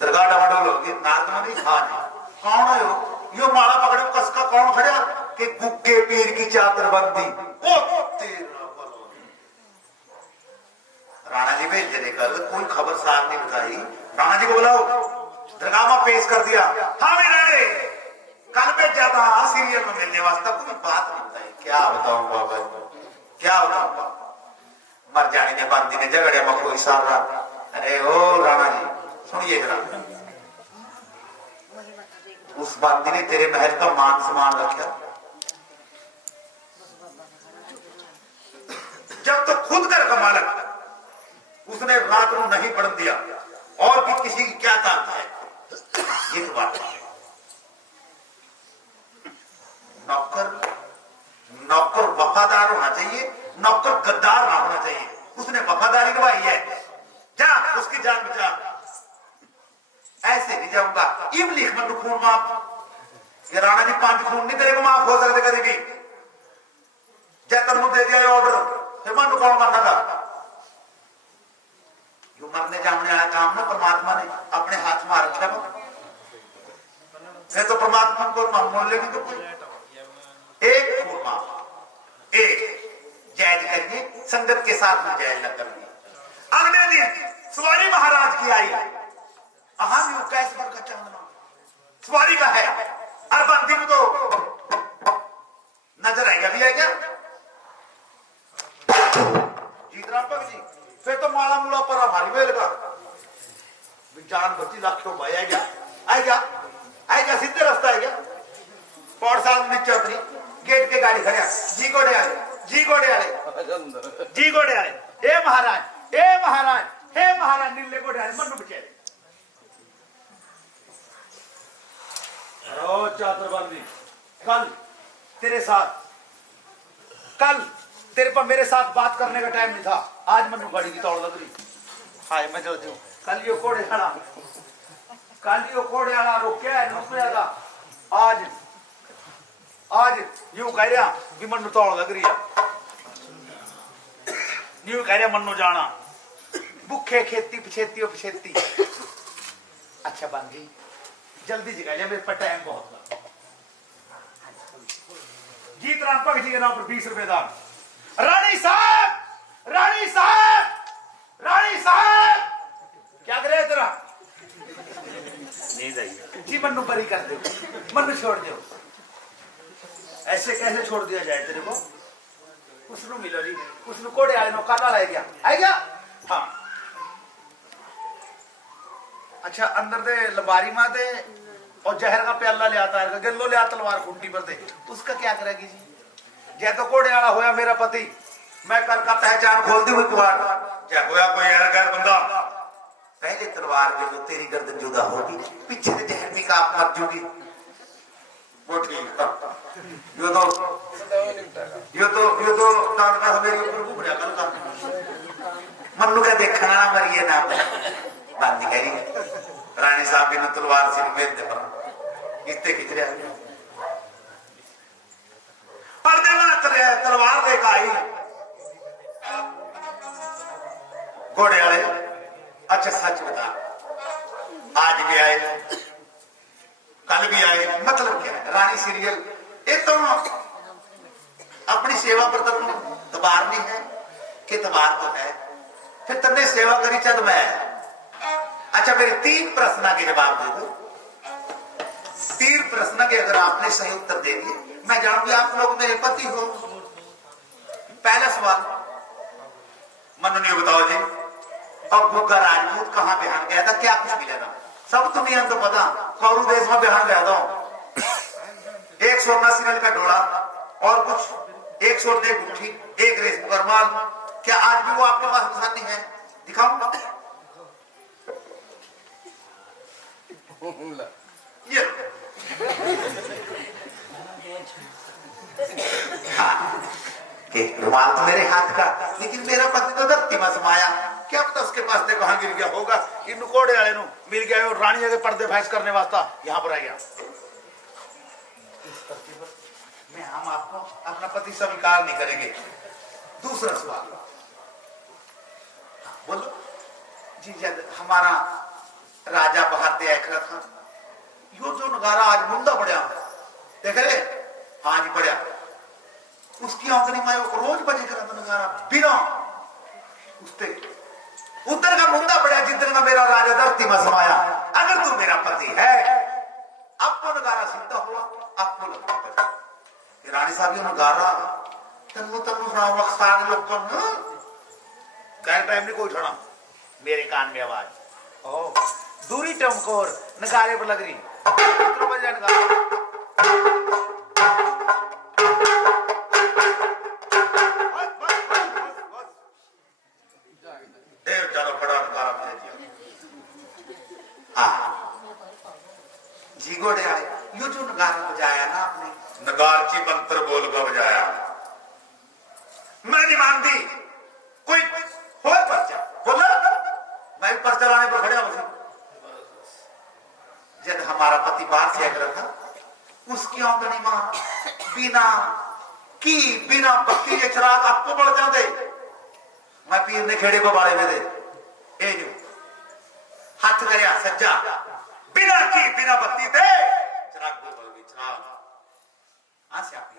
दरगाह डमाडोल होगी नाथ नहीं खान कौन है यो माला पकड़े कसका कौन खड़ा कि गुक्के पीर की चादर बंदी ओ राणा जी भेज देकर कोई खबर साफ नहीं बताई राणा जी को बुलाओ दरगाह में पेश कर दिया। हाँ मेरे कल भेजा था सीरियल में मिलने वास्ते कोई बात नहीं बताई क्या बताऊं बाबा क्या बताऊं मर जाने के बंदी ने झगड़े में कोई सारा अरे ओ राणा जी सुनिए जरा उस बंदी ने तेरे महल का मान सम्मान रखा जब तो खुद कर का मालक उसने रात को नहीं पढ़ दिया और भी किसी की क्या ताकत है, ये तो बात है। नौकर नौकर वफादार होना चाहिए, नौकर गद्दार ना होना चाहिए। उसने वफादारी निभाई है, जा उसकी जान बचा। ऐसे नहीं जाऊंगा इम लिख मन खून माफ, ये राणा जी 5 खून नहीं तेरे को माफ हो सकते कभी भी। जब तेन दे दिया ऑर्डर फिर मन कौन मरना था। जो मरने जाने वाला काम ना परमात्मा ने अपने हाथ में रखा हो, फिर तो परमात्मा को मोल लेगी तो कोई एक खून माफ, एक जायज करिए, संगत के साथ में जायज न करिए। अगले दिन सवारी महाराज की आई, अहम योग कैस पर का चांदना सवारी का है, और बंदी में तो नजर आएगा भी आएगा जीतराम भगत जी। फिर तो माला मूला पर हमारी वेल का जान बची लाखों भाई आएगा आएगा आएगा, सीधे रास्ता आएगा। पौड़ साल नीचे अपनी गेट के गाड़ी खड़े जी घोड़े आए, जी घोड़े आए, जी घोड़े आए। ए महाराज, ए महाराज, हे महाराज नीले घोड़े आए मनु बेचारे। ओ चातुर्बंदी, कल तेरे साथ, कल तेरे पर मेरे साथ बात करने का टाइम नहीं था, आज मनु गाड़ी की तौड़ लग रही। हाय मैं चलती हूँ। कल यो कोड़े खड़ा, कल यो कोड़े वाला रोक्या है नुकया, आज आज यूं कह रहा कि मनु तौड़ लग रही है, यूं कह रहा मनु जाना भुखे खेती पिछेती और पिछेती। अच्छा बन गई, जल्दी जगा लिया, मेरे पर टाइम बहुत था। जीतराम भगत जी के नाम पर 20 रुपए दान। रानी साहब, रानी साहब, रानी साहब, क्या करे तेरा? नींद आई जी, मन्नू बरी कर दो, मन्नू छोड़ दो। ऐसे कैसे छोड़ दिया जाए तेरे को? उसनु मिलो जी, उसनु कोड़े आए नो काला लाई गया, आई गया। हाँ अच्छा, अंदर दे लबारी मां दे और जहर का प्याला ले आता है, गल्लो ले आता तलवार खूंटी पर दे, उसका क्या करेगी जी? जै तो कोड़े वाला होया मेरा पति, मैं कल का पहचान खोल दी हुई कुआर, क्या होया कोई गैर बंदा, पहले तलवार जो तो तेरी गर्दन जुदा होगी, पीछे से जहरनी का आप मर जूगी। वो ठीक, यो तो दांत का मेरे ऊपर घूम रहा कल का। मन्नू का देखना ना मरिए ना बात नहीं करी। रानी साहब ने तलवार से मेरे दे पर इतने खिंच रहा पर्दे में तलवार देखा आई घोड़े वाले। अच्छा सच बता, आज भी आए, कल भी आए, मतलब क्या है? रानी सीरियल ये तो अपनी सेवा पर तो दबार नहीं है कि दबार तो है, फिर तुमने सेवा करी चद मैं। अच्छा मेरे 3 प्रश्न के जवाब दे दो, 3 प्रश्न के अगर आपने सही उत्तर दे दिए मैं जानूंगी आप लोग मेरे पति हो। पहला सवाल, मनु ने बताओ जी, अब गुग्गा राजपूत कहाँ बिहार गया था, क्या कुछ मिला था? सब दुनिया तो पता, कौरू देश में बिहार गया था। 1 सोना सिरल का डोला और कुछ 1 सोने गुट्ठी, 1 रेस गरमाल। क्या आज भी वो आपके पास निशानी है? दिखाऊंगा ये रुमाल तो मेरे हाथ का, लेकिन मेरा पति तो धरती में समाया, क्या पता उसके पास से कहां गिर गया होगा। इन कोड़े वाले नु मिल गया और रानी के पर्दे फैस करने वास्ता यहाँ पर आ गया। मैं हम आपको अपना पति स्वीकार नहीं करेंगे। दूसरा सवाल, बोलो जी। जब हमारा राजा बाहर दे आखरा था, यो जो नगारा आज मुंदा पड़ा देख रहे, आज पड़ा, उसकी आंगनी में रोज बजे करा नगारा बिना उसते उधर का मुंदा पड़ा जिधर का मेरा राजा धरती में समाया। अगर तू मेरा पति है, आपको नगारा सीधा हुआ, आपको लगता है रानी साहब यो नगारा तन्नू तन्नू सुनाओ मकसाद लोग कौन कह टाइम नहीं कोई छोड़ा, मेरे कान में आवाज ओ दूरी टमकोर नगारे पर लग रही। कितना बजा नगारा? जी घोड़े आए, यो जो नगारा बजाया ना आपने, नगार की मंत्र बोल का बजाया, मैं नहीं मानती। कोई हो पर्चा बोला, मैं भी पर्चा लाने पर खड़ा हूं। जब हमारा पति बाहर से आकर था, उसकी आमदनी मां बिना बत्ती के चिराग आपको बढ़ जाते। मैं पीर ने खेड़े को बाड़े में दे ए जो हाथ गया सज्जा, बिना बत्ती थे चिराग दो बढ़ गई चिराग आसिया पी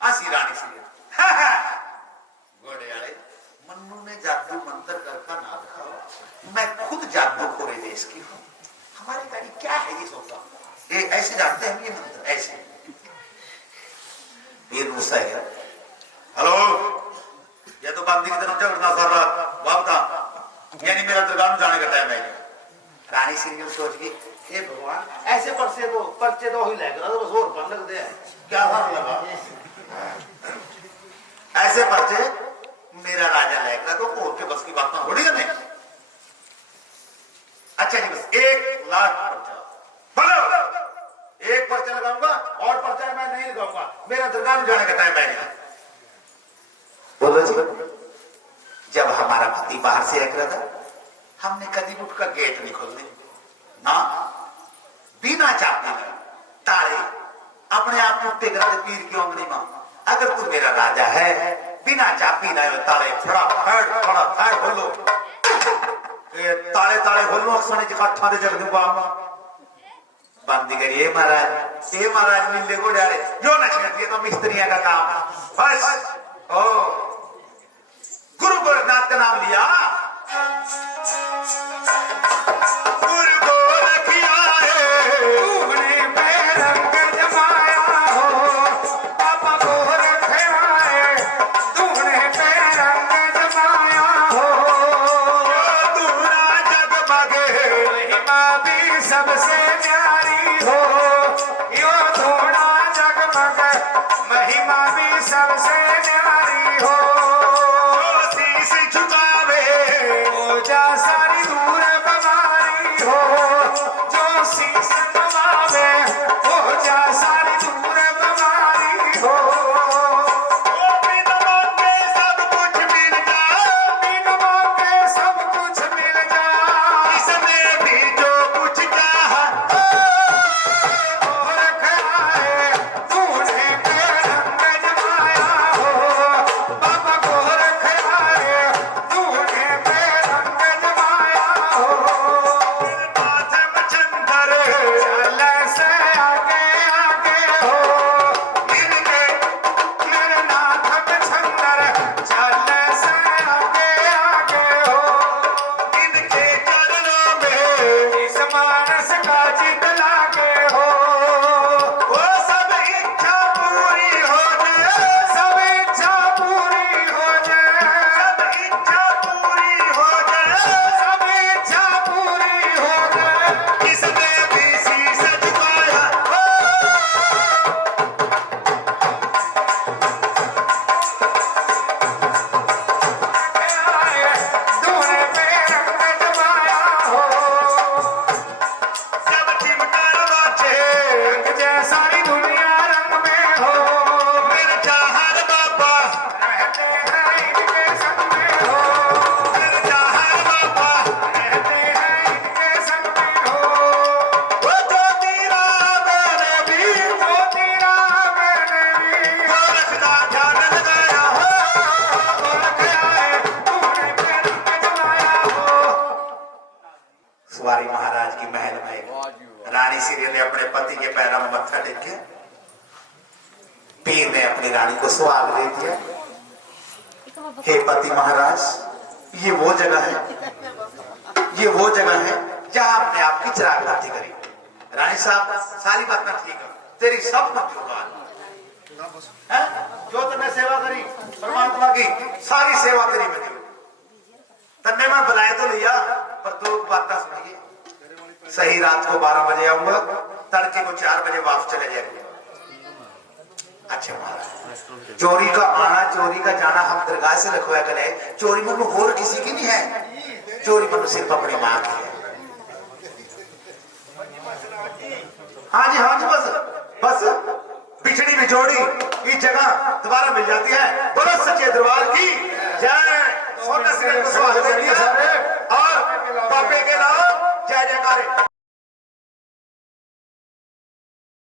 आसी रानी सी घोड़े आए। मन्नू ने जादू मंत्र करका ना रखा, मैं खुद जादू खोरे देश की हूं। हमारी गाड़ी क्या है ये सोचा, ये ऐसे जानते हैं ये मंत्र ऐसे। पीर गुस्सा है, हेलो, ये तो बंदी की तरफ झगड़ना सर रहा बाबता, यानी मेरा दरगाह में जाने का टाइम है। रानी सिंह सोच गई, हे भगवान ऐसे पर्चे तो ही लग रहा था, बस और पर लगते हैं क्या फर्क लगा। ऐसे पर्चे मेरा राजा लग रहा तो कोर्ट के बस की बात ना थोड़ी है। अच्छा जी बस 1 लाख पर्चा, बोलो 1 पर्चा लगाऊंगा और पर्चा मैं नहीं लगाऊंगा, मेरा दरगाह में जाने का टाइम है। बोलो जी। जब हमारा पति बाहर से आकर था, हमने कभी उठ का गेट नहीं खोलने ना, बिना चाबी लगा ताले अपने आप में टेकरा दे पीर की उंगली में। अगर तू मेरा राजा है, बिना चाबी ना ताले फड़ा खोलो, ताले खोलो, सोने इकट्ठा दे जग दूंगा। बंदी करिए महाराज, ये महाराज मिले को डाले जो नशा दिए तो मिस्त्रियां का काम बस। ओ गुरु गोरखनाथ का नाम लिया, गुरु गोरखियाए तूने पैरंग जमाया हो, बाबा गोरखियाए तूने पैरंग जमाया हो। दूरा जगमगे महिमा भी सबसे न्यारी हो, यो थोड़ा जगमग महिमा भी सबसे न्यारी हो। शीश झुकावे हो जा सारी दूर बमारी हो, जो शीश नवावे हो जा सारी दूर बमारी हो। बिन मांगे सब कुछ मिल जाए, बिन मांगे सब कुछ मिल जाए, इसने भी जो कुछ चाहा गोरख आए तूने पैरंग जमाया हो, बाबा गोरख आए तूने पैरंग जमाया हो। माथे में चंदर चल से आगे आगे हो, इनके मेरे नाथ बछंदर चल से आगे आगे हो। इनके चरणों में इस मानस का चित लागे हो, वो सब इच्छा पूरी हो जाए, सब इच्छा पूरी हो जाए, सब इच्छा पूरी हो जाए। सब इच्छा पूरी हो जाए। इसने भी शीश झुकाया तूने पैरंग जमाया हो, जब चिमटा नाचे रंग जैसारी दुनिया रंग में हो, मेरे चाहर बाबा, रहते हैं इनके संग में हो, मेरे चाहर बाबा, रहते हैं इनके संग में हो। वो ज्योति राम ने भी जो तेरा मैंने भी गोरखनाथ ध्यान लगाया हो। गोरख आए तूने पैरंग जमाया हो। सवारी महाराज की महल में रानी सीरी ने अपने पति के पैरों में मत्था टेके, पीर ने अपनी रानी को सुहाग दे दिया। हे पति महाराज, ये वो जगह है जहां आपने आपकी चिराग बाती करी। रानी साहब सारी बात ना ठीक है, तेरी सब बात है जो तुमने सेवा करी परमात्मा की, सारी सेवा तेरी बनी। तन्ने मैं बुलाए तो लिया, पर 2 बातें सुनिए। सही रात को 12 बजे आऊंगा, तड़के को 4 बजे वापस चले जाएंगे। अच्छा महाराज, चोरी का आना चोरी का जाना हम दरगाह से रखवाया करे, चोरी मनु और किसी की नहीं है, चोरी मनु सिर्फ अपनी माँ की है। हाँ जी बस बस बिछड़ी बिछोड़ी की जगह दोबारा मिल जाती है। बोलो सच्चे दरबार की जय। सोना सिंह को स्वागत है और पापे के नाम जय जयकार।